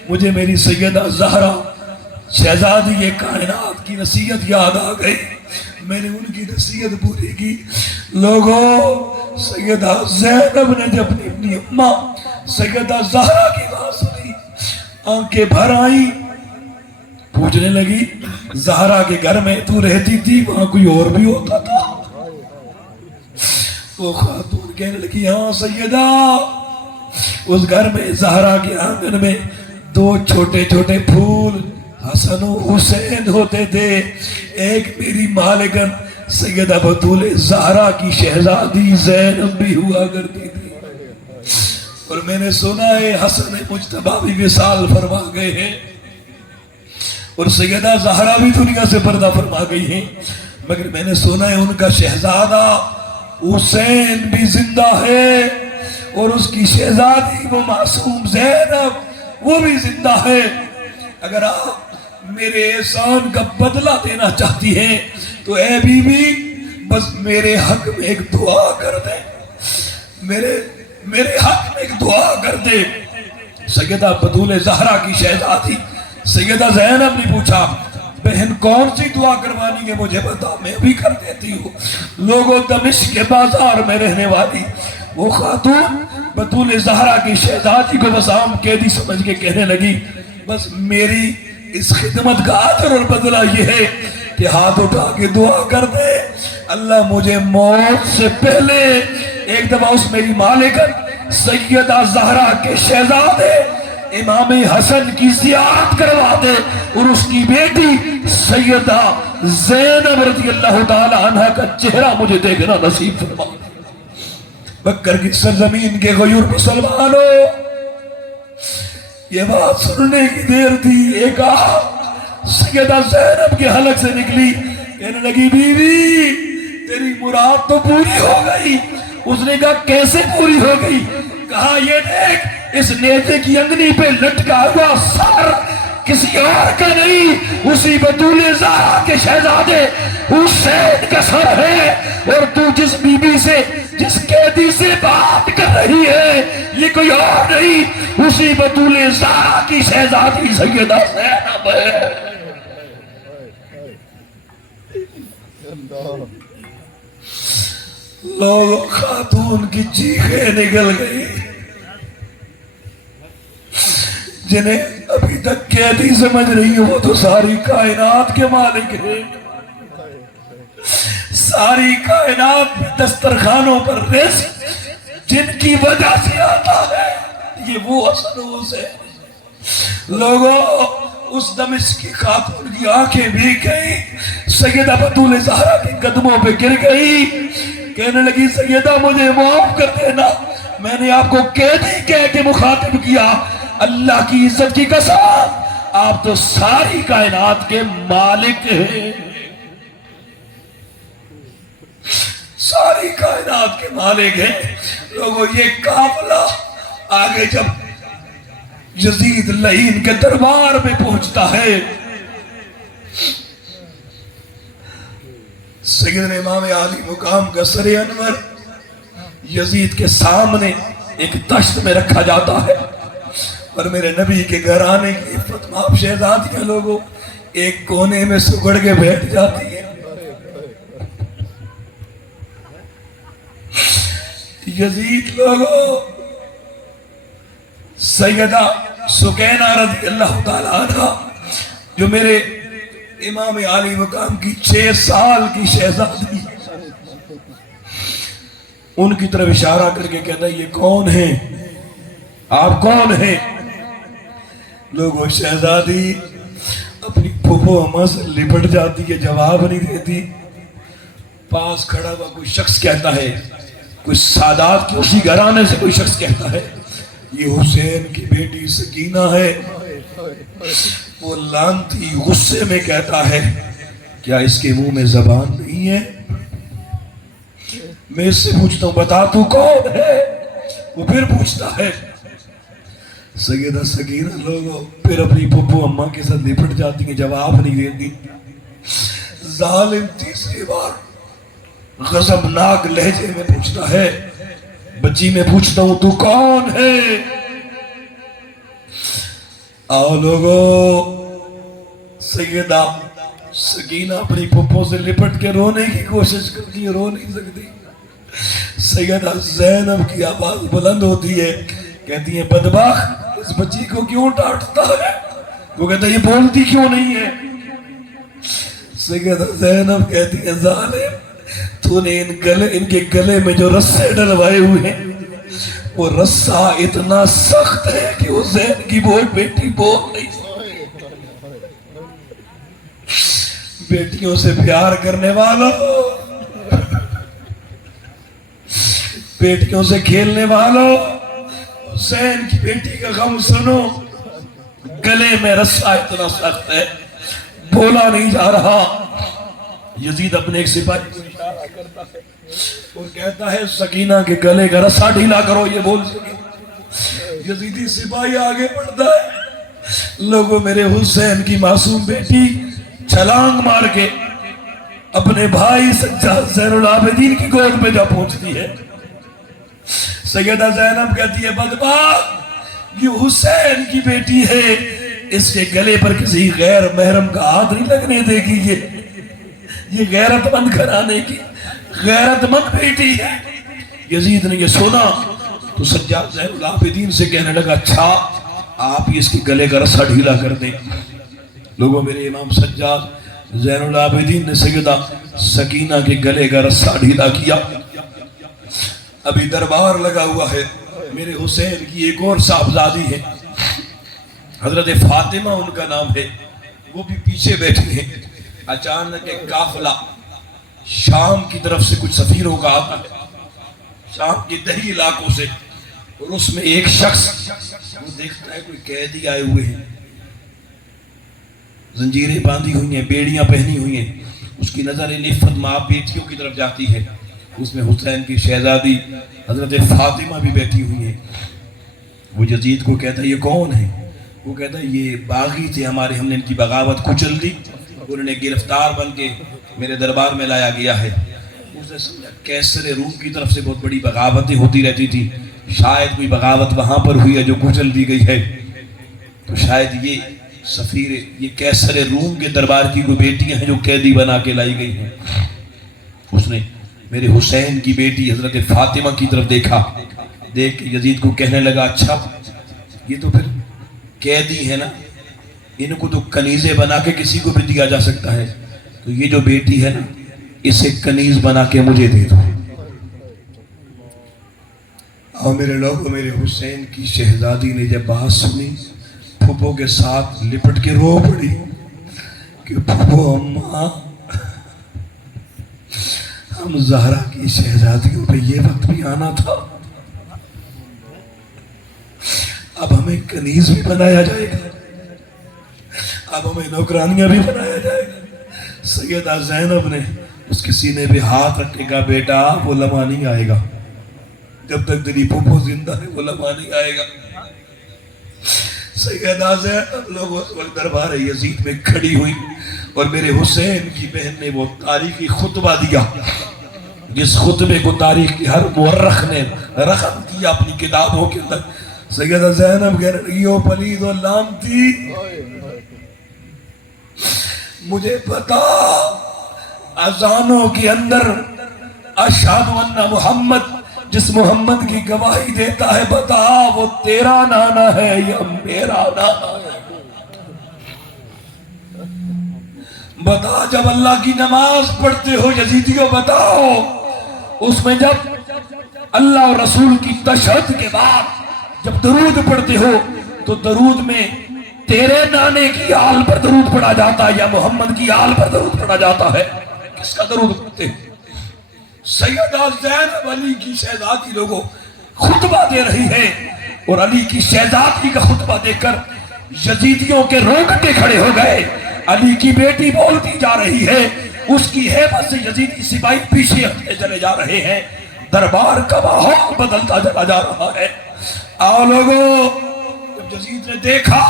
مجھے میری سیدہ زہرا شہزادی کائنات کی نصیحت یاد آ گئی، میں نے ان کی نصیحت پوری کی۔ لوگوں سیدہ زینب نے جب اپنی اماں سیدہ زہرا کی بات سنی آنکھیں بھر آئیں، پوچھنے لگی زہرا کے گھر میں تو رہتی تھی وہاں کوئی اور بھی ہوتا تھا؟ وہ خاتون کہنے لگی ہاں سیدہ، اس گھر میں زہرا کے آنگن میں دو چھوٹے چھوٹے پھول حسن و حسین ہوتے تھے، ایک میری مالکن سیدہ بطول زہرا کی شہزادی زینب بھی ہوا کرتی تھی، اور میں نے سنا ہے حسن مجتبی بھی وصال فرما گئے ہیں اور سیدہ زہرا بھی دنیا سے پردہ فرما گئی ہیں، مگر میں نے سنا ہے ان کا شہزادہ حسین بھی زندہ ہے اور اس کی شہزادی وہ معصوم زینب وہ بھی زندہ ہے۔ اگر آپ میرے احسان کا بدلہ دینا چاہتی ہیں تو اے بی بی بس میرے حق میں ایک دعا کر دے، میرے حق میں ایک دعا کر دے۔ سیدہ بطول زہرا کی شہزادی سیدہ زینب نے پوچھا بہن کون سی دعا کروانی ہے مجھے بتا، میں بھی کر دیتی ہوں. لوگوں دمشق کے بازار میں رہنے والی وہ خاتون بطول زہرا کی شہزادی کو بس عام قیدی سمجھ کے کہنے لگی بس میری اس خدمت کا اجر اور بدلہ یہ ہے کہ ہاتھ اٹھا کے دعا کر دے اللہ مجھے موت سے پہلے ایک دفعہ اس میری مالکت سیدہ زہرا کے شہزادے امام حسن کی زیارت کروا دے اور اس کی بیٹی سیدہ زینب رضی اللہ تعالی عنہ کا چہرہ مجھے دیکھنا نصیب فرما. بکر کی سرزمین کے غیور مسلمانوں یہ بات سننے کی دیر تھی. ایک سیدہ زینب کے حلق سے نکلی کہنے لگی بیوی تیری مراد تو پوری ہو گئی. اس نے کہا کیسے پوری ہو گئی؟ کہا یہ دیکھ اس نیزے کی انگنی پہ لٹکا ہوا سر کسی اور کا نہیں اسی بطول زہرا کے شہزادے حسین کا سر ہے. اور تو جس بی بی سے جس قیدی سے بات کر رہی ہے یہ کوئی اور نہیں اسی بطول زہرا کی شہزادی سیدہ زینب ہے. لوگ خاتون کی چیخیں نکل گئی جنہیں ابھی تک قیدی سمجھ رہی ہوں وہ تو ساری کائنات کے مالک ہیں. ساری کائنات میں دسترخوانوں پر رزق جن کی وجہ سے آتا ہے یہ وہ اثروز ہے. لوگوں اس دمشق کی خاتون کی آنکھیں بھی گئی سیدہ بطول زہرا کے قدموں پہ گر گئی کہنے لگی سیدہ مجھے معاف کر دینا میں نے آپ کو قیدی کہہ کے مخاطب کیا. اللہ کی عزت کی قسم آپ تو ساری کائنات کے مالک ہیں. ساری کائنات کے مالک ہیں. لوگوں یہ قافلہ آگے جب یزید لعین کے دربار میں پہنچتا ہے سیدنا امام عالی مقام کا سر انور یزید کے سامنے ایک دشت میں رکھا جاتا ہے اور میرے نبی کے گھر آنے کی فتماب شہزادیاں لوگوں ایک کونے میں سگڑ کے بیٹھ جاتی ہیں. یزید لوگوں سیدہ سکینہ رضی اللہ تعالیٰ عنہ جو میرے امام عالی مقام کی 6 سال کی شہزادی ان کی طرف اشارہ کر کے کہتا ہے یہ کون ہیں آپ کون ہیں. لوگوں شہزادی اپنی پھوپھو اماں سے لپٹ جاتی ہے جواب نہیں دیتی. پاس کھڑا ہوا کوئی شخص کہتا ہے کوئی سادات کی اسی گھرانے سے کوئی شخص کہتا ہے یہ حسین کی بیٹی سکینہ ہے. وہ لانتی غصے میں کہتا ہے کیا اس کے منہ میں زبان نہیں ہے؟ میں اس سے پوچھتا ہوں بتا تو کون ہے؟ وہ پھر پوچھتا ہے سیدہ سکینہ لوگوں پھر اپنی پھوپھو اماں کے ساتھ لپٹ جاتی ہیں جواب نہیں دیتی. ظالم تیسری بار غضبناک لہجے میں پوچھتا ہے بچی میں پوچھتا ہوں تو کون ہے؟ آؤ لوگوں سیدہ سکینہ اپنی پھوپھو سے لپٹ کے رونے کی کوشش کرتی ہے رو نہیں سکتی. سیدہ زینب کی آواز بلند ہوتی ہے کہتی ہے بدبخت اس بچی کو کیوں ڈانٹتا ہے؟ وہ کہتا ہے یہ بولتی کیوں نہیں ہے؟ سیدہ زینب کہتی ہے ظالم تو نے ان کے گلے میں جو رسے ڈلوائے ہوئے ہیں وہ رسہ اتنا سخت ہے کہ حسین کی بیٹی بول نہیں سکتی. بیٹیوں سے پیار کرنے والوں بیٹیوں سے کھیلنے والوں حسین کی بیٹی کا غم سنو. گلے میں رسہ اتنا سخت ہے بولا نہیں جا رہا. یزید اپنے ایک سپاہی کو اشارہ کرتا ہے اور کہتا ہے سکینہ کے گلے کا رسہ ڈھیلا کرو یہ بول سکے. یزیدی سپاہی آگے بڑھتا ہے. لوگوں میرے حسین کی معصوم بیٹی چھلانگ مار کے اپنے بھائی سجاد زین العابدین کی گود پہ جا پہنچتی ہے. سیدہ زینب کہتی ہے بدبخت یہ حسین کی بیٹی ہے اس کے گلے پر کسی غیر محرم کا ہاتھ نہیں لگنے دے گی. یہ غیرت مند گھرانے کی غیرت مند بیٹی ہے. یزید نے یہ سنا تو سجاد زین العابدین سے کہنے لگا اچھا آپ ہی اس کے گلے کا رسا ڈھیلا کر دیں. لوگوں میرے امام سجاد زین العابدین نے سیدہ سکینہ کے گلے کا رسا ڈھیلا کیا. ابھی دربار لگا ہوا ہے. میرے حسین کی ایک اور صاحبزادی ہے حضرت فاطمہ ان کا نام ہے, وہ بھی پیچھے بیٹھے ہیں. اچانک ایک قافلہ شام کی طرف سے کچھ سفیروں کا آتا ہے, شام کے دہی علاقوں سے, اور اس میں ایک شخص وہ دیکھتا ہے کوئی قیدی آئے ہوئے ہیں, زنجیریں باندھی ہوئی ہیں, بیڑیاں پہنی ہوئی ہیں. اس کی نظر نفرت ماں بیٹیوں کی طرف جاتی ہے. اس میں حسین کی شہزادی حضرت فاطمہ بھی بیٹھی ہوئی ہیں. وہ یزید کو کہتا ہے یہ کون ہے؟ وہ کہتا ہے یہ باغی تھے ہمارے, ہم نے ان کی بغاوت کچل دی, انہوں نے گرفتار بن کے میرے دربار میں لایا گیا ہے. اس نے سمجھا کیسر روم کی طرف سے بہت بڑی بغاوتیں ہوتی رہتی تھی, شاید کوئی بغاوت وہاں پر ہوئی ہے جو کچل دی گئی ہے, تو شاید یہ سفیر یہ کیسر روم کے دربار کی کوئی بیٹیاں ہیں جو قیدی بنا کے لائی گئی ہیں. اس نے میرے حسین کی بیٹی حضرت فاطمہ کی طرف دیکھا, دیکھ کے یزید کو کہنے لگا اچھا یہ تو پھر قیدی ہے نا, ان کو تو کنیزیں بنا کے کسی کو بھی دیا جا سکتا ہے, تو یہ جو بیٹی ہے نا اسے کنیز بنا کے مجھے دے دو. اور میرے لوگوں میرے حسین کی شہزادی نے جب بات سنی پھوپھو کے ساتھ لپٹ کے رو پڑی کہ پھوپھو اماں ہم زہرا کی شہزادیوں پہ یہ وقت بھی آنا تھا, اب ہمیں کنیز بھی بنایا جائے گا, اب ہمیں نوکرانیاں بھی بنایا جائے گا. سیدہ زینب نے اس کے سینے پہ ہاتھ رکھ کے کہا بیٹا وہ لمحہ نہیں آئے گا, جب تک تیری پھوپھو زندہ ہے وہ لمحہ نہیں آئے گا. سیدہ زینب لوگ اس وقت دربار یزید میں کھڑی ہوئی اور میرے حسین کی بہن نے وہ تاریخی خطبہ دیا, جس خطبے کو تاریخ کی ہر مورخ نے رقم کیا اپنی کتابوں کے اندر. سیدہ زینب کہہ رہی او پلید و لامتی, مجھے پتا اذانوں کے اندر اشہد ان محمد, جس محمد کی گواہی دیتا ہے بتا وہ تیرا نانا ہے یا میرا نانا ہے, بتا جب اللہ کی نماز پڑھتے ہو یزیدیوں بتاؤ اس میں جب اللہ اور رسول کی تشہد کے بعد جب درود پڑھتے ہو تو درود میں تیرے نانے کی آل پر درود پڑھا جاتا ہے یا محمد کی آل پر درود پڑھا جاتا ہے؟ کس کا درود پڑھتے ہیں؟ سیدہ زینب علی کی شہزادی لوگوں خطبہ دے رہی ہے, اور علی کی شہزادی کا خطبہ دیکھ کر یزیدیوں کے رونگٹے کھڑے ہو گئے. علی کی بیٹی بولتی جا رہی ہے, اس کی ہیبت سے یزیدی سپاہی پیچھے ہٹتے چلے جا رہے ہیں, دربار کا ماحول بدلتا چلا جا رہا ہے. آؤ لوگوں, جب یزید نے دیکھا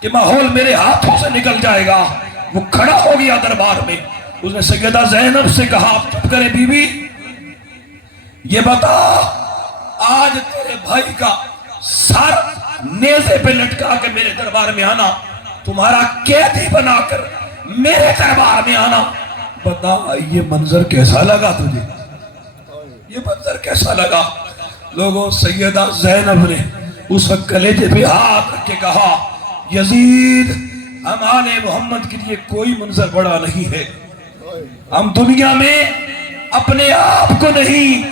کہ ماحول میرے ہاتھوں سے نکل جائے گا وہ کھڑا ہو گیا دربار میں. اس نے سیدہ زینب سے کہا آپ چپ کریں بی بی, یہ بتا آج تیرے بھائی کا سر نیزے پہ لٹکا کے میرے دربار میں آنا, تمہارا قیدی بنا کر میرے دربار میں آنا, بتا یہ منظر کیسا لگا تجھے, یہ منظر کیسا لگا؟ لوگوں سیدہ زینب نے اس وقت کلیجے پہ ہاتھ رکھ کے کہا یزید ہم آل محمد کے لیے کوئی منظر بڑا نہیں ہے, ہم دنیا میں اپنے آپ کو نہیں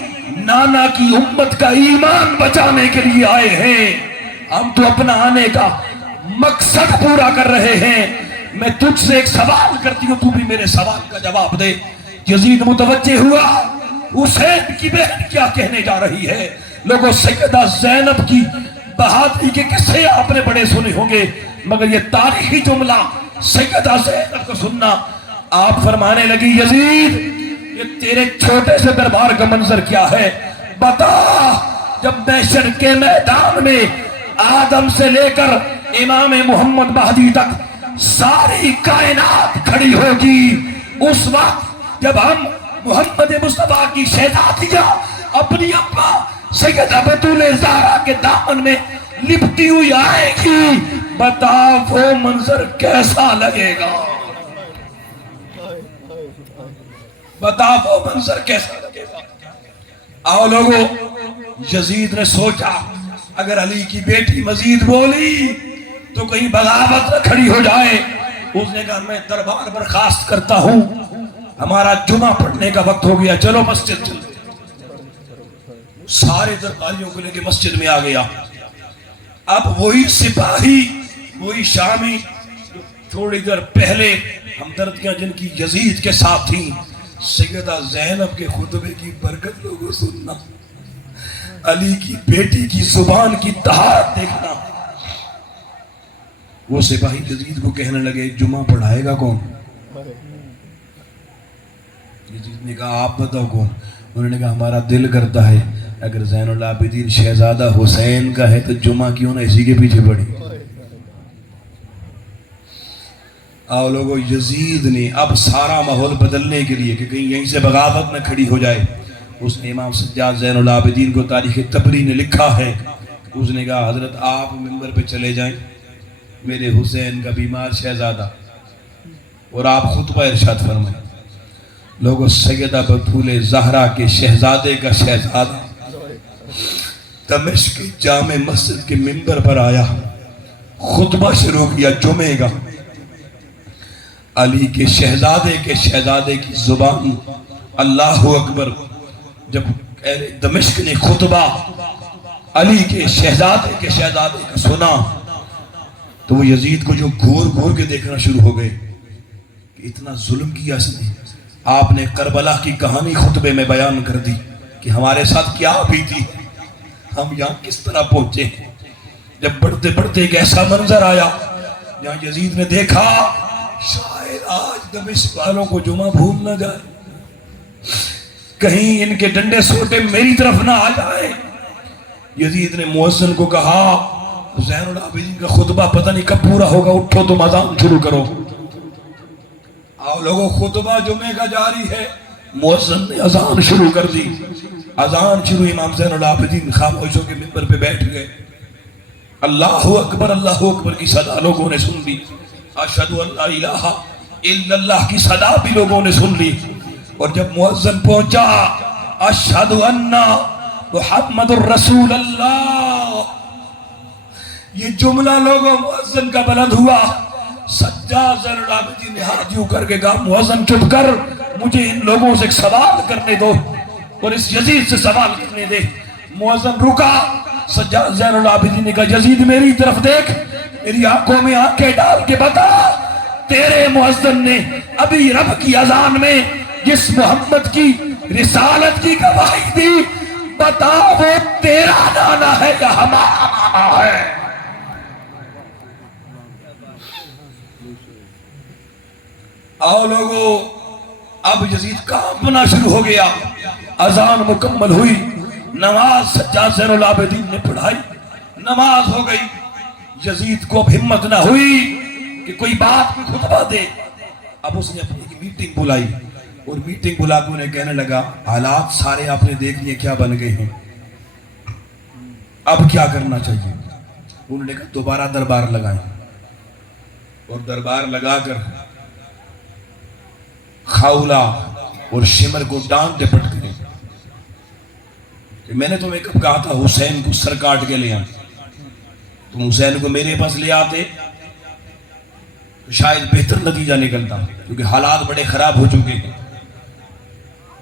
نانا کی امت کا ایمان بچانے کے لیے آئے ہیں, ہم تو اپنا آنے کا مقصد پورا کر رہے ہیں. میں تجھ سے ایک سوال کرتی ہوں, تو بھی میرے سوال کا جواب دے. یزید متوجہ ہوا حسین کی بہن کیا کہنے جا رہی ہے. لوگوں سیدہ زینب کی بہادری کے قصے آپ نے بڑے سنے ہوں گے, مگر یہ تاریخی جملہ سیدہ زینب کو سننا. آپ فرمانے لگی یزید یہ تیرے چھوٹے سے دربار کا منظر کیا ہے, بتا جب محشر کے میدان میں آدم سے لے کر امام محمد مہدی تک ساری کائنات کھڑی ہوگی, اس وقت جب ہم محمد مصطفیٰ کی شہزادیاں اپنی اپا سیدہ بطول زہرا کے دامن میں لپٹی ہوئی آئے گی, بتا وہ منظر کیسا لگے گا، بتا وہ منظر کیسا لگے گا۔ آؤ لوگو، یزید نے سوچا اگر علی کی بیٹی مزید بولی تو کہیں بغاوت نہ کھڑی ہو جائے۔ اس نے کہا میں دربار برخاست کرتا ہوں، ہمارا جمعہ پڑھنے کا وقت ہو گیا، چلو مسجد چلتے۔ سارے درباریوں کو لے کے مسجد میں آ گیا۔ اب وہی سپاہی، وہی شامی تھوڑی دیر پہلے ہمدردیاں جن کی یزید کے ساتھ تھیں، سیدہ زینب کے خطبے کی برکت لوگوں سننا، علی کی بیٹی کی زبان کی طہارت دیکھنا۔ وہ سپاہی یزید کو کہنے لگے جمعہ پڑھائے گا کون؟ یزید نے کہا آپ بتاؤ کون؟ انہوں نے کہا ہمارا دل کرتا ہے اگر زین العابدین شہزادہ حسین کا ہے تو جمعہ کیوں نہ اسی کے پیچھے پڑھی۔ آؤ لوگو، یزید نے اب سارا ماحول بدلنے کے لیے کہ کہیں یہیں سے بغاوت نہ کھڑی ہو جائے، اس نے امام سجاد زین العابدین کو تاریخ تبری نے لکھا ہے، اس نے کہا حضرت آپ منبر پہ چلے جائیں، میرے حسین کا بیمار شہزادہ، اور آپ خطبہ ارشاد فرمائیں۔ لوگوں، سیدہ بطول زہرا کے شہزادے کا شہزادہ دمشق کی جامع مسجد کے منبر پر آیا، خطبہ شروع کیا جمعے کا۔ علی کے شہزادے کی زبان اللہ اکبر۔ جب دمشق نے خطبہ علی کے شہزادے کا سنا تو وہ یزید کو جو گھور گھور کے دیکھنا شروع ہو گئے کہ اتنا ظلم کیا اس نے۔ آپ نے کربلا کی کہانی خطبے میں بیان کر دی کہ ہمارے ساتھ کیا بیتی، ہم یہاں کس طرح پہنچے۔ جب بڑھتے بڑھتے ایک ایسا منظر آیا جہاں یزید نے دیکھا شاید آج دمشق والوں کو جمعہ بھول نہ جائے، کہیں ان کے ڈنڈے سوٹے میری طرف نہ آ جائے۔ یزید نے مؤذن کو کہا زین العابدین کا خطبہ پتہ نہیں کب پورا ہوگا، اٹھو تم اذان شروع کرو۔ آؤ لوگوں، خطبہ جمعے کا جاری ہے، مؤذن نے اذان شروع کر دی۔ اذان شروع، امام زین العابدین خاموش ہو کے منبر پہ بیٹھ گئے۔ اللہ اکبر کی صدا لوگوں نے سن لی، اشہد ان لا الہ الا اللہ کی صدا بھی لوگوں نے سن لی۔ اور جب مؤذن پہنچا اشہد ان محمد الرسول اللہ، یہ جملہ لوگوں مؤذن کا بلند ہوا۔ سجاد زین العابدین نے ہاتھ یوں کر کے کہا مؤذن چپ کر، مجھے ان لوگوں سے ایک سوال کرنے دو اور اس یزید سے سوال کرنے دے۔ مؤذن رکا، سجاد زین العابدین نے کہا یزید میری طرف دیکھ، میری آنکھوں میں آنکھیں ڈال کے بتا، تیرے مؤذن نے ابھی رب کی اذان میں جس محمد کی رسالت کی گواہی دی، بتا وہ تیرا نانا ہے یا ہمارا نانا ہے؟ آؤ لوگو، اب یزید کانپنا شروع ہو گیا۔ اذان مکمل ہوئی، نماز سجاد زین العابدین نے پڑھائی، نماز ہو گئی۔ یزید کو اب ہمت نہ ہوئی کہ کوئی بات میں خطبہ دے۔ اب اس نے اپنی ایک میٹنگ بلائی اور میٹنگ بلا کے انہیں کہنے لگا حالات سارے آپ نے دیکھ لیے کیا بن گئے ہیں، اب کیا کرنا چاہیے؟ انہوں نے کہا دوبارہ دربار لگائیں، اور دربار لگا کر خاولہ اور شمر کو ڈانٹ ڈپٹ کریں کہ میں نے تمہیں کب کہا تھا حسین کو سر کاٹ کے لے آئیں، تم حسین کو میرے پاس لے آتے تو شاید بہتر نتیجہ نکلتا، کیونکہ حالات بڑے خراب ہو چکے ہیں۔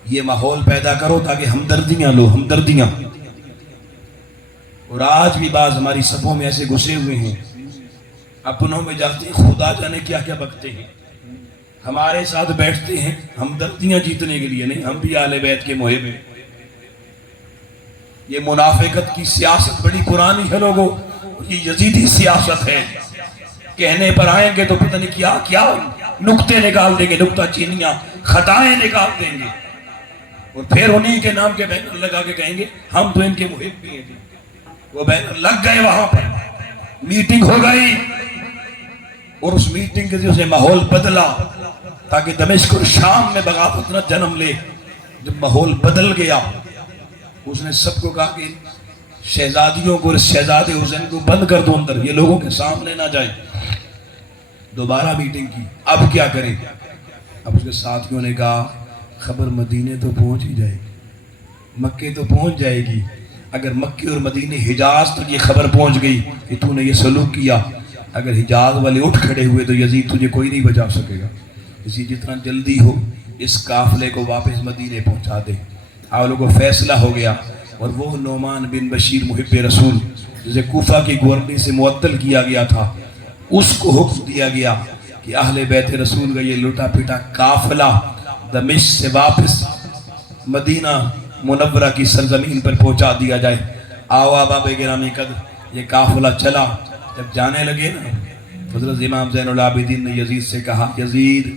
یہ ماحول پیدا کرو تاکہ ہمدردیاں لو، ہمدردیاں۔ اور آج بھی بعض ہماری صفوں میں ایسے گھسے ہوئے ہیں، اپنوں میں جاتے ہیں، خدا جانے کیا کیا بکتے ہیں، ہمارے ساتھ بیٹھتے ہیں ہمدردیاں جیتنے کے لیے نہیں، ہم بھی اہل بیت کے محب ہیں۔ یہ منافقت کی سیاست بڑی پرانی ہے لوگوں، یہ یزیدی سیاست ہے۔ کہنے پر آئیں گے تو پتہ نہیں کیا کیا نکتے نکال دیں گے، نکتہ چینیاں، خطائیں نکال دیں گے، اور پھر انہی کے نام کے بینر لگا کے کہیں گے ہم تو ان کے محب بھی ہیں۔ وہ بینر لگ گئے، وہاں پر میٹنگ ہو گئی، اور اس میٹنگ کے ذریعے سے ماحول بدلا تاکہ دمشق اور شام میں بغاوت نہ جنم لے۔ جب ماحول بدل گیا، اس نے سب کو کہا کہ شہزادیوں کو اور شہزادے حسین کو بند کر دو اندر، یہ لوگوں کے سامنے نہ جائے۔ دوبارہ میٹنگ کی، اب کیا کریں؟ اب اس کے ساتھیوں نے کہا خبر مدینے تو پہنچ ہی جائے گی، مکے تو پہنچ جائے گی، اگر مکے اور مدینے حجاز تک یہ خبر پہنچ گئی کہ تو نے یہ سلوک کیا، اگر حجاز والے اٹھ کھڑے ہوئے تو یزید تجھے کوئی نہیں بچا سکے گا، اسی جتنا جلدی ہو اس قافلے کو واپس مدینے پہنچا دے۔ آپ لوگوں کو فیصلہ ہو گیا، اور وہ نعمان بن بشیر محب رسول جسے کوفہ کی گورنی سے معطل کیا گیا تھا، اس کو حکم دیا گیا کہ اہل بیت رسول کا یہ لٹا پٹا قافلہ دمشق سے واپس مدینہ منورہ کی سرزمین پر پہنچا دیا جائے۔ آو احباب گرامی قدر، یہ قافلہ چلا، جب جانے لگے نا، حضرت امام زین العابدین نے یزید سے کہا یزید،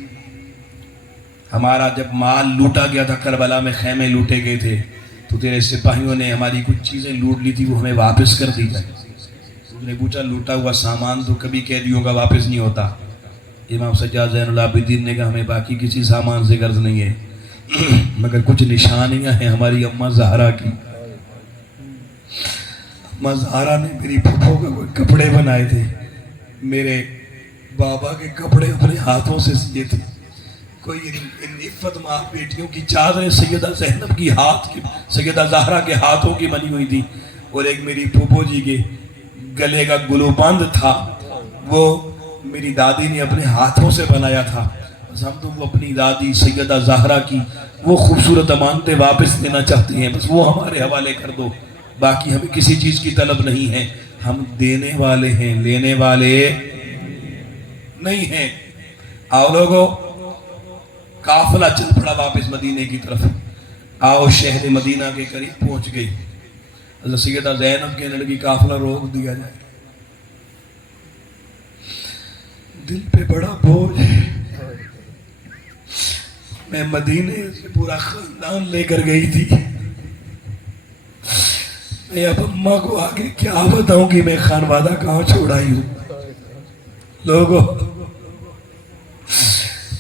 ہمارا جب مال لوٹا گیا تھا، کربلا میں خیمے لوٹے گئے تھے، تو تیرے سپاہیوں نے ہماری کچھ چیزیں لوٹ لی تھی، وہ ہمیں واپس کر دی جائے۔ اس نے پوچھا لوٹا ہوا سامان تو کبھی قیدیوں کا واپس نہیں ہوتا۔ امام سجاد زین العابدین نے کہا ہمیں باقی کسی سامان سے غرض نہیں ہے، مگر کچھ نشانیاں ہیں ہماری اماں زہرا کی۔ اماں زہرا نے میری پھپھو کے کوئی کپڑے بنائے تھے، میرے بابا کے کپڑے اپنے ہاتھوں سے سیے تھے، کوئی ان عفت ماں بیٹیوں کی چادریں سیدہ زینب کی ہاتھ کی، سیدہ زہرا کے ہاتھوں کی بنی ہوئی تھی، اور ایک میری پھپھو جی کے گلے کا گلوبند تھا، وہ میری دادی نے اپنے ہاتھوں سے بنایا تھا۔ بس ہم تو وہ اپنی دادی سیدہ زہرا کی وہ خوبصورت امانتیں واپس لینا چاہتے ہیں، بس وہ ہمارے حوالے کر دو، باقی ہمیں کسی چیز کی طلب نہیں ہے، ہم دینے والے ہیں، لینے والے نہیں ہیں۔ آؤ لوگو، قافلہ چل پڑا واپس مدینے کی طرف۔ آؤ شہر مدینہ کے قریب پہنچ گئی، حضرت سیدہ زینب کہنے لگی قافلہ روک دیا جائے، دل پہ بڑا بوجھ ہے، میں مدینے سے پورا خاندان لے کر گئی تھی، میں اب اماں کو آگے کیا بتاؤں کہ میں خانوادہ کہاں چھوڑ آئی ہوں۔ لوگوں،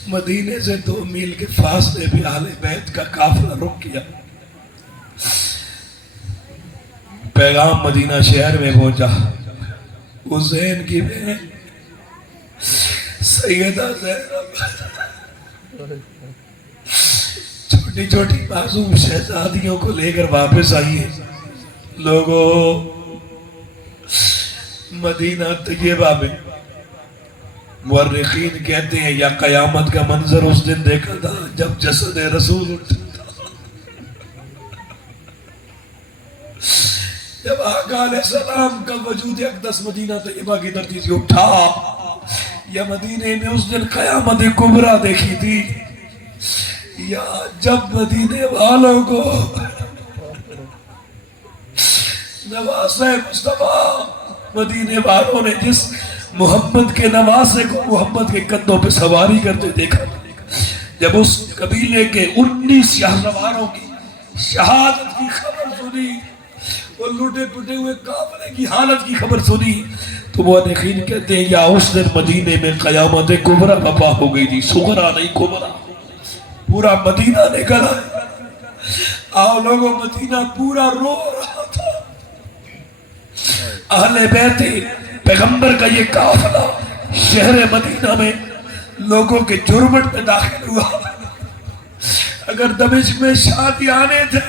مدینے سے 2 میل کے فاصلے بھی اہل بیت کا قافلہ رک گیا، پیغام مدینہ شہر میں پہنچا، حسین کی بہن سیدہ زینب چھوٹی چھوٹی معصوم شہزادیوں کو لے کر واپس آئی ہے۔ لوگوں، مدینہ طیبہ میں مورخین کہتے ہیں یا قیامت کا منظر اس دن دیکھا تھا جب جسد رسول اٹھا تھا، جب آقا علیہ السلام کا وجود اقدس مدینہ طیبہ کی دھرتی سے اٹھا، یا مدینے میں اس دن قیامت کبریٰ دیکھی تھی، یا جب مدینے والوں کو نواسے مصطفیٰ مدینے والوں نے جس محمد کے نواسے کو محمد کے کندھوں پہ سواری کرتے دیکھا، جب اس قبیلے کے 19 شہسواروں کی شہادت کی خبر سنی، وہ لوٹے پٹے ہوئے قافلے کی حالت کی خبر سنی، تو مورخین کہتے ہیں یا اس دن مدینے میں قیامت کبریٰ برپا ہو گئی تھی، صغریٰ نہیں کبریٰ، پورا مدینہ نکلا۔ آؤ لوگوں، مدینہ پورا رو رہا تھا، اہل بیت پیغمبر کا یہ قافلہ شہر مدینہ میں لوگوں کے جرمٹ میں داخل ہوا۔ اگر دمشق میں شادی آنے تھے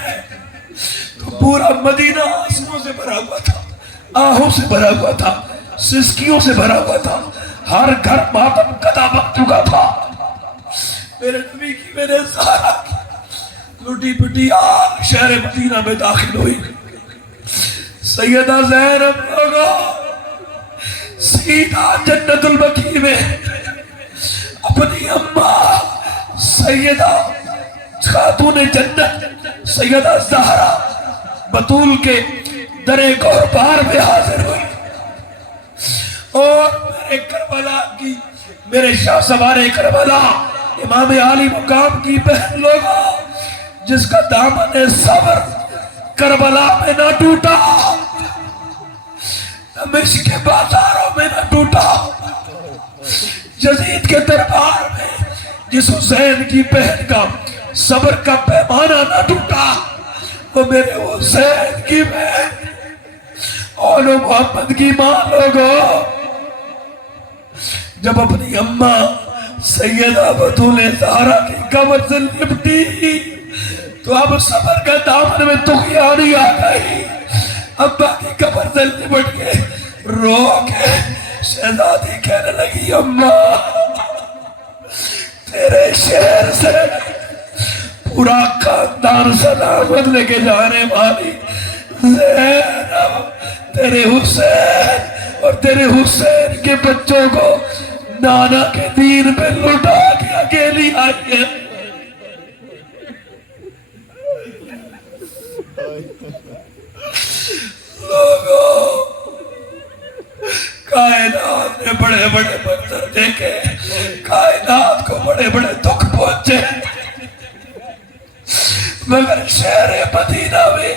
تو پورا مدینہ آنسوؤں سے بھرا ہوا تھا، آہوں سے بھرا ہوا تھا، سسکیوں سے بھرا ہوا تھا، ہر گھر ماتم قدا بن چکا تھا۔ میرے نبی کی، میرے زہرا کی لوٹی پٹی آگ شہر مدینہ میں داخل ہوئی۔ سیدہ زینب لوگوں سیدھا جنت البقیع میں اپنی اماں سیدہ خاتون جنت سیدہ زہرا بطول کے در گہربار میں حاضر ہوئی، اور میرے کربلا کی، میرے شاہ سوار کربلا امام عالی مقام کی بہن لوگوں، جس کا دامن صبر کربلا میں نہ ٹوٹا، دمشق کے بازاروں میں نہ ٹوٹا، یزید کے دربار میں جس حسین کی بہن کا صبر کا پیمانہ نہ ٹوٹا، وہ میرے حسین کی بہن اور محمد کی ماں لوگوں جب اپنی اماں سیدہ بطول زہرا کی قبر سے لپٹی تو اب صبر کا دامن میں طغیانی آ گئی. ابا کی قبر سے لپٹ کے رو کے شہزادی کہنے لگی اماں تیرے شہر سے پورا خاندان سلامت لے کے جانے والی زینب تیرے حسین اور تیرے حسین کے بچوں کو نانا کے دین پہ لٹا کے اکیلی آئی ہے. لوگوں کائنات نے بڑے بڑے منظر دیکھے, کائنات کو بڑے بڑے دکھ پہنچے, مگر شہر مدینہ میں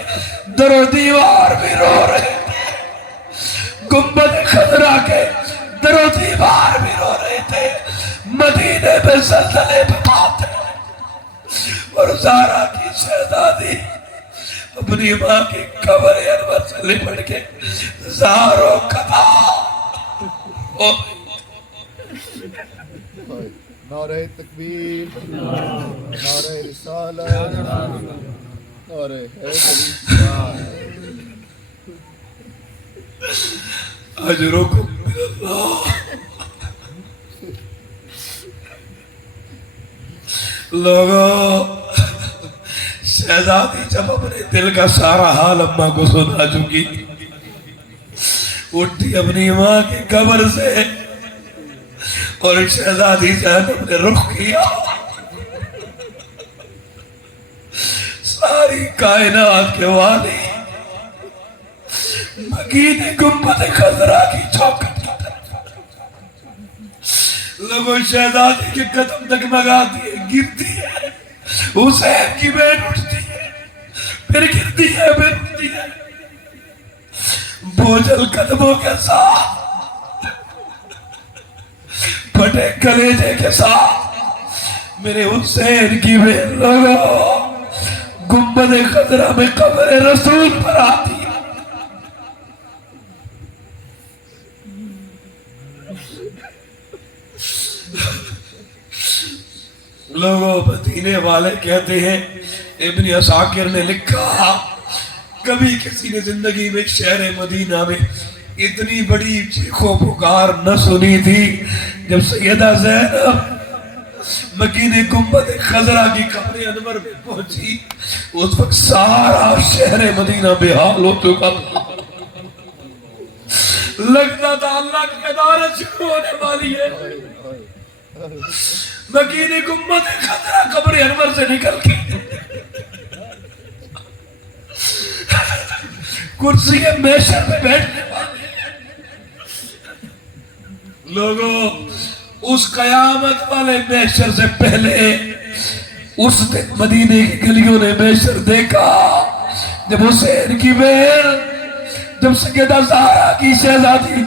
در و دیوار بھی رو رہے تھے, گنبد خضرا کے در و دیوار بھی رو رہے تھے, مدینے میں زلزلے بپا تھے. اور زہرا کی شہزادی اپنی ماں کی قبر انور سے لپٹ کے زارو کبا نعرہ تکبیر, نعرہ رسالت, نعرہ حیدری. اجرکم من اللہ. لوگوں شہزادی جب اپنے دل کا سارا حال اماں کو سنا چکی اٹھی اپنی ماں کی قبر سے اور شہزادی زینب نے رخ کیا. ساری کائنات کے والی مکینے گنبد خضرا کی چوکھٹ کی طرف لوگوں شہزادی کے قدم ڈگمگاتی ہے, گرتی ہے, حسین کی بین اٹھتی ہے, پھر گرتی ہے, پھر اٹھتی ہے, بوجھل قدموں کے ساتھ پھٹے کلیجے کے ساتھ میرے حسین کی بین لوگوں گنبد خضرا میں قبر رسول پر آتی ہے. لوگوں مدینے والے کہتے ہیں, ابن عساکر نے لکھا کبھی کسی نے زندگی میں شہر مدینہ میں اتنی بڑی چیخ و پکار نہ سنی تھی جب سیدہ زینب مکینے گنبد خضرا کی قبر انور میں پہنچی. اس وقت سارا شہر مدینہ بے حال ہو چکا تھا, لگتا تھا اللہ کی عدالت شروع ہونے والی ہے. مکینے گنبد خضرا قبر انور سے نکل کے کرسی محشر پہ بیٹھنے والے لوگوں اس قیامت والے محشر سے پہلے اس دن مدینے کی گلیوں نے محشر دیکھا جب حسین کی بہن, جب سیدہ زہرا کی شہزادی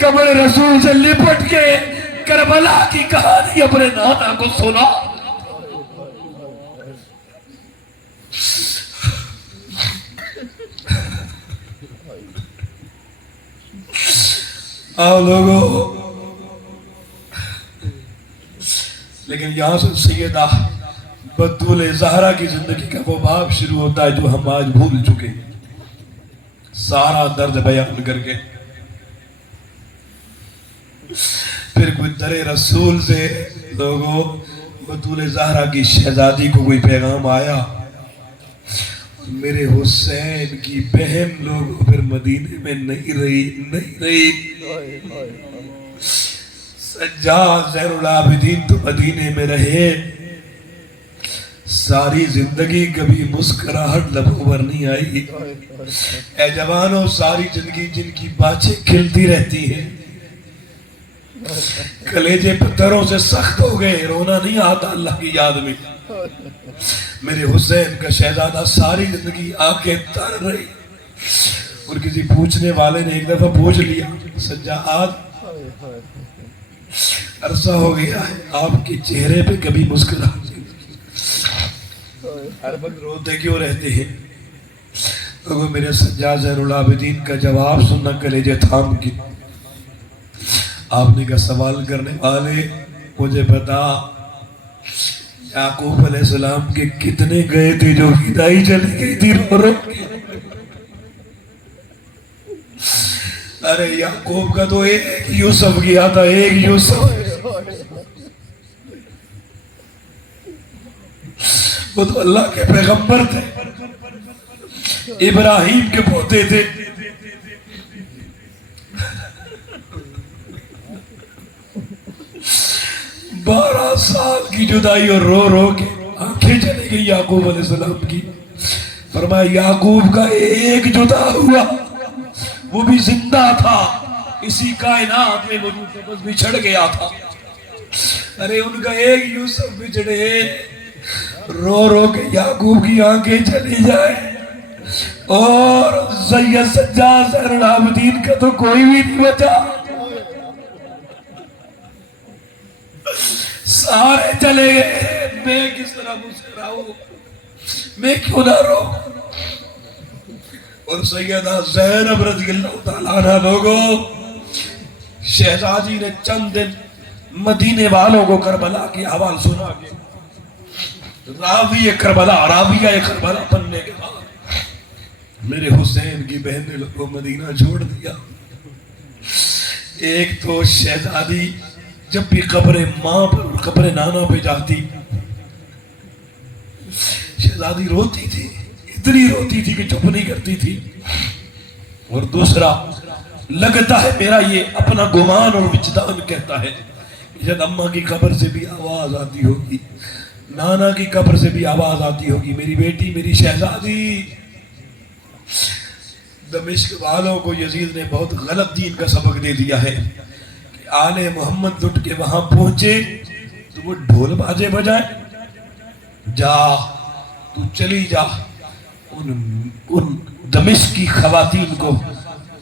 قبر رسول سے لپٹ کے کربلا کی کہانی اپنے نانا کو سنا. آؤ لوگوں, لیکن یہاں سے سیدہ بطول زہرا کی زندگی کا وہ باب شروع ہوتا ہے جو ہم آج بھول چکے, سارا درد بیان کر کے. پھر کوئی در رسول سے لوگوں بطول زہرا کی شہزادی کو کوئی پیغام آیا, میرے حسین کی بہن لوگوں پھر مدینے میں نہیں رہی. سجاد زین العابدین تو مدینے میں رہے, ساری زندگی کبھی مسکراہٹ لبوں پر نہیں آئی. اے جوانوں, ساری زندگی جن کی باتیں کھلتی رہتی ہیں, کلیجے پتھروں سے سخت ہو گئے, رونا نہیں آتا اللہ کی یاد میں. میرے حسین کا شہزادہ ساری زندگی آنکھیں تر رہی, اور کسی پوچھنے والے نے ایک دفعہ پوچھ لیا, سجاد عرصہ ہو گیا ہے آپ کے چہرے پہ کبھی مسکراہٹ نہیں, ہر وقت روتے کیوں رہتے ہیں؟ اگر میرے سجاد زین العابدین کا جواب سننا کلیجے تھام کی. آپ نے کہا سوال کرنے والے مجھے بتا یعقوب علیہ السلام کے کتنے گئے تھے جو ہدائی چلی گئی تھی رو رو. ارے یعقوب کا تو ایک یوسف گیا تھا, ایک یوسف. وہ تو اللہ کے پیغمبر تھے, ابراہیم کے پوتے تھے. بارہ سال کی جدائی اور رو رو کے آنکھیں چلی گئی یعقوب علیہ السلام کی. فرمایا یعقوب کا ایک جدا ہوا, وہ بھی زندہ تھا, اسی کائنات میں وجود سے بس بچھڑ گیا تھا. ارے ان کا ایک یوسف بچھڑے, رو رو کے یعقوب کی آنکھیں چلی جائیں. اور سید سجاد زین العابدین کا تو کوئی بھی نہیں بچا, سارے چلے گئے. میں کس طرح مسکراؤں, میں کیوں نہ رو. اور سیدہ زینب رضی اللہ تعالیٰ عنہ لوگوں, شہزادی نے چند دن مدینے والوں کو کربلا کی حوال سنا کے راوی کربلا, راویہ کربلا بننے کے بعد میرے حسین کی بہن نے لوگوں مدینہ چھوڑ دیا. ایک تو شہزادی جب بھی قبر ماں پر قبر نانا پہ جاتی شہزادی روتی تھی, اتنی روتی تھی کہ چپ نہیں کرتی تھی. اور دوسرا لگتا ہے میرا یہ اپنا گمان اور وجدان کہتا ہے جب اماں کی قبر سے بھی آواز آتی ہوگی, نانا کی قبر سے بھی آواز آتی ہوگی, میری بیٹی میری شہزادی. دمشق والوں کو یزید نے بہت غلط دین کا سبق دے دیا ہے کہ آل محمد لٹ کے وہاں پہنچے تو وہ ڈھول باجے بجائے, جا تو چلی جا ان دمشق کی خواتین کو,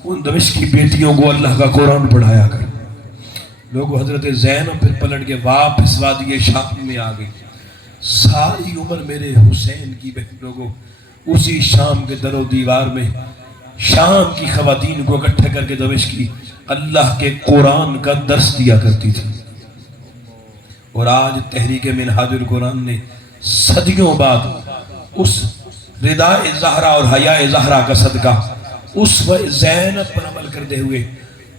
ان دمشق کی بیٹیوں کو اللہ کا قرآن پڑھایا کر. لوگ حضرت زینب پھر پلٹ کے واپس وادی شام میں آ گئی. ساری عمر میرے حسین کی بہنوں کو اسی شام کے در و دیوار میں شام کی خواتین کو اکٹھے کر کے دمشق کی اللہ کے قرآن کا درس دیا کرتی تھی. اور آج تحریک منہاج القرآن نے صدیوں بعد اس ردائے زہرا اور حیاء زہرا کا صدقہ اس زینب پر عمل کرتے ہوئے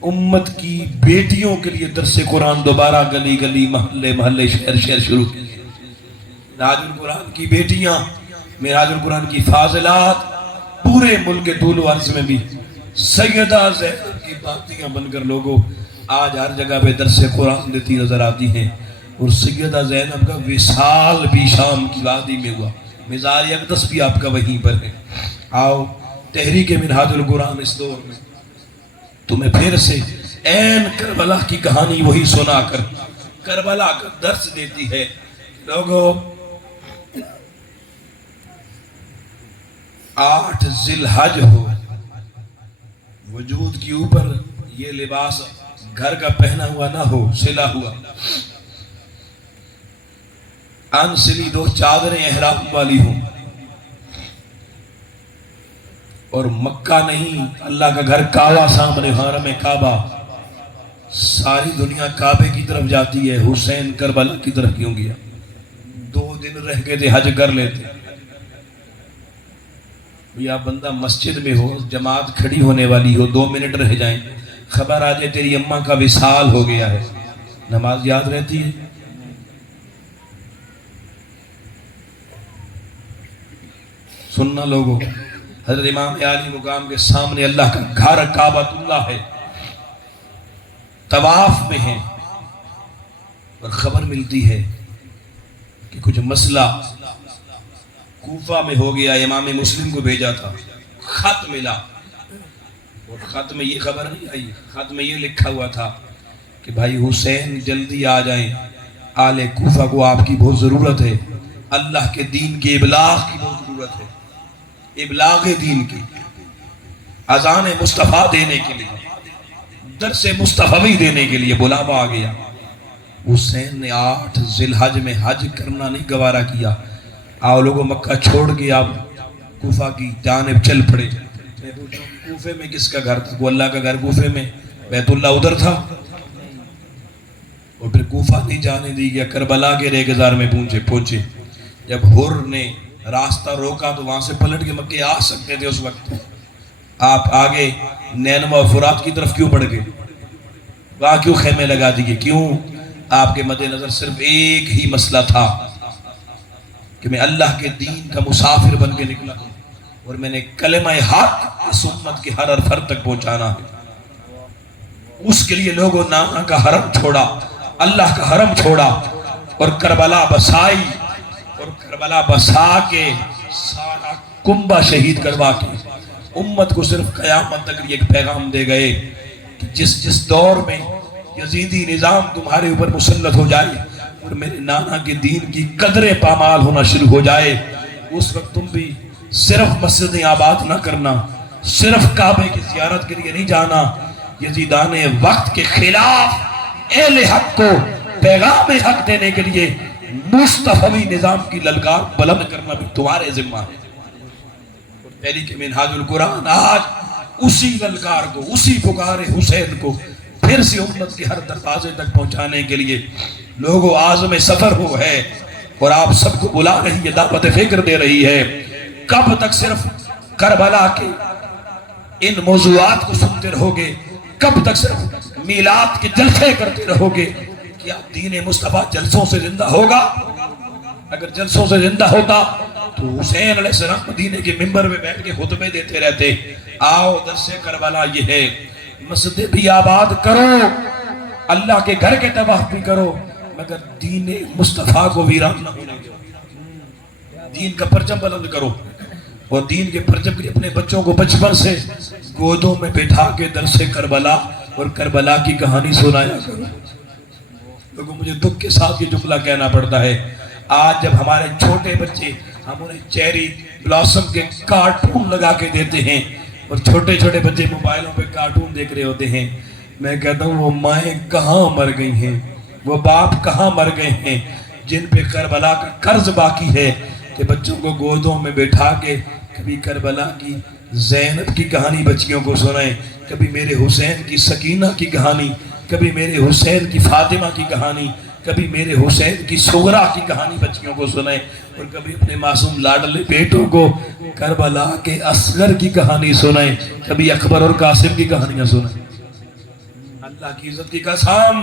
امت کی بیٹیوں کے لیے درس قرآن دوبارہ گلی گلی محلے محلے شہر شہر شروع کیے. معراج القرآن کی بیٹیاں, معراج القرآن کی فاضلات پورے ملک طول و عرض میں بھی سیدہ زینب کی باتیاں بن کر لوگوں آج ہر جگہ پہ درس قرآن دیتی نظر آتی ہیں. اور سیدہ زینب کا وصال بھی شام کی وادی میں ہوا, مزار اقدس بھی آپ کا وہیں پر ہے. آؤ تحریک منہاج القرآن اس دور میں تمہیں پھر سے این کربلا کی کہانی وہی سنا کر کربلا کا درس دیتی ہے. لوگوں 8 ذی الحج ہو, وجود کے اوپر یہ لباس گھر کا پہنا ہوا نہ ہو, سلا ہوا, انسلی 2 چادریں احرام والی ہوں, اور مکہ نہیں اللہ کا گھر کعبہ سامنے, حرم کعبہ. ساری دنیا کعبے کی طرف جاتی ہے, حسین کربلا کی طرف کیوں گیا؟ 2 دن رہ گئے تھے, حج کر لیتے. یا بندہ مسجد میں ہو, جماعت کھڑی ہونے والی ہو, 2 منٹ رہ جائیں, خبر آ جائے تیری اماں کا وصال ہو گیا ہے, نماز یاد رہتی ہے؟ سننا لوگوں, حضرت امام عالی مقام کے سامنے اللہ کا گھر کعبۃ اللہ ہے, طواف میں ہیں, اور خبر ملتی ہے کہ کچھ مسئلہ کوفہ میں ہو گیا. امام مسلم کو بھیجا تھا, خط ملا, اور خط میں یہ خبر نہیں آئی, خط میں یہ لکھا ہوا تھا کہ بھائی حسین جلدی آ جائیں, آل کوفہ کو آپ کی بہت ضرورت ہے, اللہ کے دین کے ابلاغ کی بہت ضرورت ہے, ابلاغ دین کی, اذان مصطفیٰ دینے کے لیے, درس مصطفی دینے کے لیے بلاوا آ گیا. حسین نے 8 ذی الحج میں حج کرنا نہیں گوارا کیا. آؤ لوگوں مکہ چھوڑ کے آپ کوفہ کی جانب چل پڑے. میں پوچھوں کوفے میں کس کا گھر تھا؟ وہ اللہ کا گھر کوفے میں، بیت اللہ ادھر تھا. اور پھر کوفہ نہیں جانے دی گیا، کربلا کے ریگزار میں پہنچے. جب حر نے راستہ روکا تو وہاں سے پلٹ کے مکے آ سکتے تھے. اس وقت آپ آگے نینوا اور فرات کی طرف کیوں بڑھ گئے؟ وہاں کیوں خیمے لگا دیے؟ کیوں؟ آپ کے مد نظر صرف ایک ہی مسئلہ تھا کہ میں اللہ کے دین کا مسافر بن کے نکلا ہوں اور میں نے کلمہ حق اس امت کے ہر فرد تک پہنچانا ہے. اس کے لیے لوگوں نانا کا حرم چھوڑا، اللہ کا حرم چھوڑا اور کربلا بسائی، اور کربلا بسا کے سارا کنبہ شہید کروا کے امت کو صرف قیامت تک ایک پیغام دے گئے کہ جس دور میں یزیدی نظام تمہارے اوپر مسلط ہو جائے اور میرے نانا کے دین کی قدریں پامال ہونا شروع ہو جائے، اس وقت تم بھی صرف مسجدیں آباد نہ کرنا، صرف کعبے کی زیارت کے لیے نہیں جانا، یزیدان وقت کے خلاف اہل حق کو پیغام حق دینے کے لیے مصطفی نظام کی للکار بلند کرنا بھی تمہارے ذمہ ہے. پہلی کہ منہاج القرآن آج اسی للکار کو، اسی پکار حسین کو پھر سے امت کے ہر دروازے تک پہنچانے کے لیے لوگوں عازم سفر ہو ہے، اور آپ سب کو بلا رہی ہے، دعوت فکر دے رہی ہے. کب تک صرف کربلا کے ان موضوعات کو سنتے رہو گے؟ کب تک صرف میلاد کے جلسے کرتے رہو گے؟ کیا دین مصطفیٰ جلسوں سے زندہ ہوگا؟ اگر جلسوں سے زندہ ہوتا تو حسین علیہ السلام مدینے کے ممبر میں بیٹھ کے خطبے دیتے رہتے. آؤ درس کربلا یہ ہے، مسجد بھی آباد کرو، اللہ کے گھر کے طواف بھی کرو، مگر دین مصطفیٰ کو ویران نہ ہونے دو. دین کا پرچم بلند کرو، اور دین کے پرچم کے اپنے بچوں کو بچپن سے گودوں میں بٹھا کے درس کربلا اور کربلا کی کہانی سنایا کرو. لوگوں مجھے دکھ کے ساتھ یہ جملہ کہنا پڑتا ہے، آج جب ہمارے چھوٹے بچے ہم انہیں چیری بلاسم کے کارٹون لگا کے دیتے ہیں اور چھوٹے چھوٹے بچے موبائلوں پہ کارٹون دیکھ رہے ہوتے ہیں، میں کہتا ہوں وہ مائیں کہاں مر گئی ہیں، وہ باپ کہاں مر گئے ہیں جن پہ کربلا کا قرض باقی ہے کہ بچوں کو گودوں میں بٹھا کے کبھی کربلا کی زینب کی کہانی بچیوں کو سنائیں، کبھی میرے حسین کی سکینہ کی کہانی، کبھی میرے حسین کی فاطمہ کی کہانی، کبھی میرے حسین کی سغرا کی کہانی بچیوں کو سنائیں، اور کبھی اپنے معصوم لاڈلے بیٹوں کو کربلا کے اصغر کی کہانی سنائیں، کبھی اکبر اور قاسم کی کہانیاں سنائیں. اللہ کی عزت کی قسم،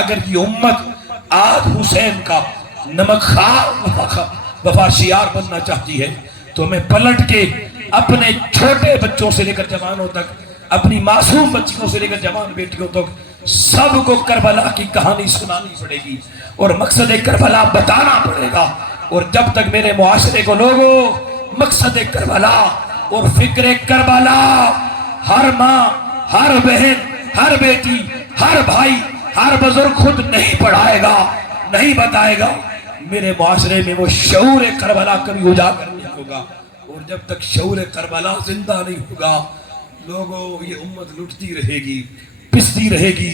اگر یہ امت آج حسین کا نمک خوار وفاشیار بننا چاہتی ہے تو میں پلٹ کے اپنے چھوٹے بچوں سے لے کر جوانوں تک، اپنی معصوم بچیوں سے لے کر جوان بیٹیوں تک سب کو کربلا کی کہانی سنانی پڑے گی اور مقصد کربلا بتانا پڑے گا. اور جب تک میرے معاشرے کو لوگوں مقصد کربلا اور فکر کربلا ہر ماں، ہر بہن، ہر بیٹی، ہر بھائی، ہر بزرگ خود نہیں پڑھائے گا، نہیں بتائے گا، میرے معاشرے میں وہ شعور کربلا کبھی اجاگر نہیں ہوگا. اور جب تک شعور کربلا زندہ نہیں ہوگا لوگوں یہ امت لٹتی رہے گی، پستی رہے گی،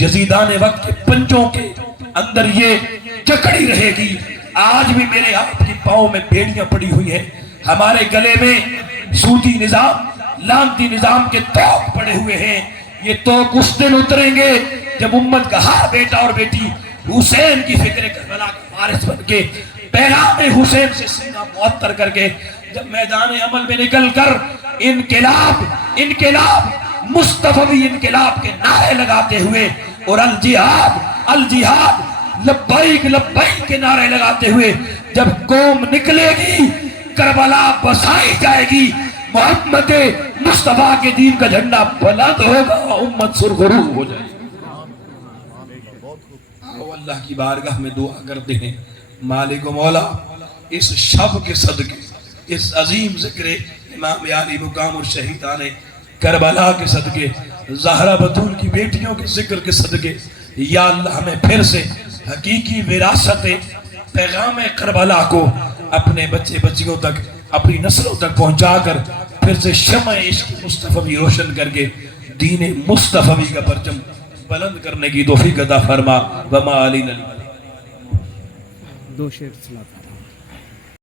یزیدان وقت کے پنجوں کے اندر یہ جکڑی رہے گی. آج بھی میرے آپ کی پاؤں میں بیڑیاں پڑی ہوئی ہیں، ہمارے گلے میں سودی نظام، لانتی نظام کے توق پڑے ہوئے ہیں. یہ توق اس دن اتریں گے جب امت کا ہر بیٹا اور بیٹی حسین کی فکر کربلا کا وارث بن کے پیغام حسین سے سینہ معطر کر کے جب میدان عمل میں نکل کر انقلاب مصطفی انقلاب کے نعرے لگاتے ہوئے اور الجہاد الجہاد لبیک لبیک کے نعرے لگاتے ہوئے جب قوم نکلے گی، کربلا بسائی جائے گی، محمد مصطفیٰ کے دین کا جھنڈا بلند ہوگا، امت سرخرو ہو جائے گی. اللہ کی بارگاہ میں دعا کرتے ہیں، مالک و مولا اس شب کے صدقے، اس عظیم ذکر امام علی مقام اور شہیدان کربلا کے صدقے، زہرا بطول کی بیٹیوں کے ذکر کے صدقے، یا اللہ ہمیں پھر سے حقیقی وراثت پیغام کربلا کو اپنے بچے بچیوں تک، اپنی نسلوں تک پہنچا کر پھر سے شمع عشق مصطفی روشن کر کے دین مصطفی کا پرچم بلند کرنے کی توفیق عطا فرما. وما علینا دو شعر سناتا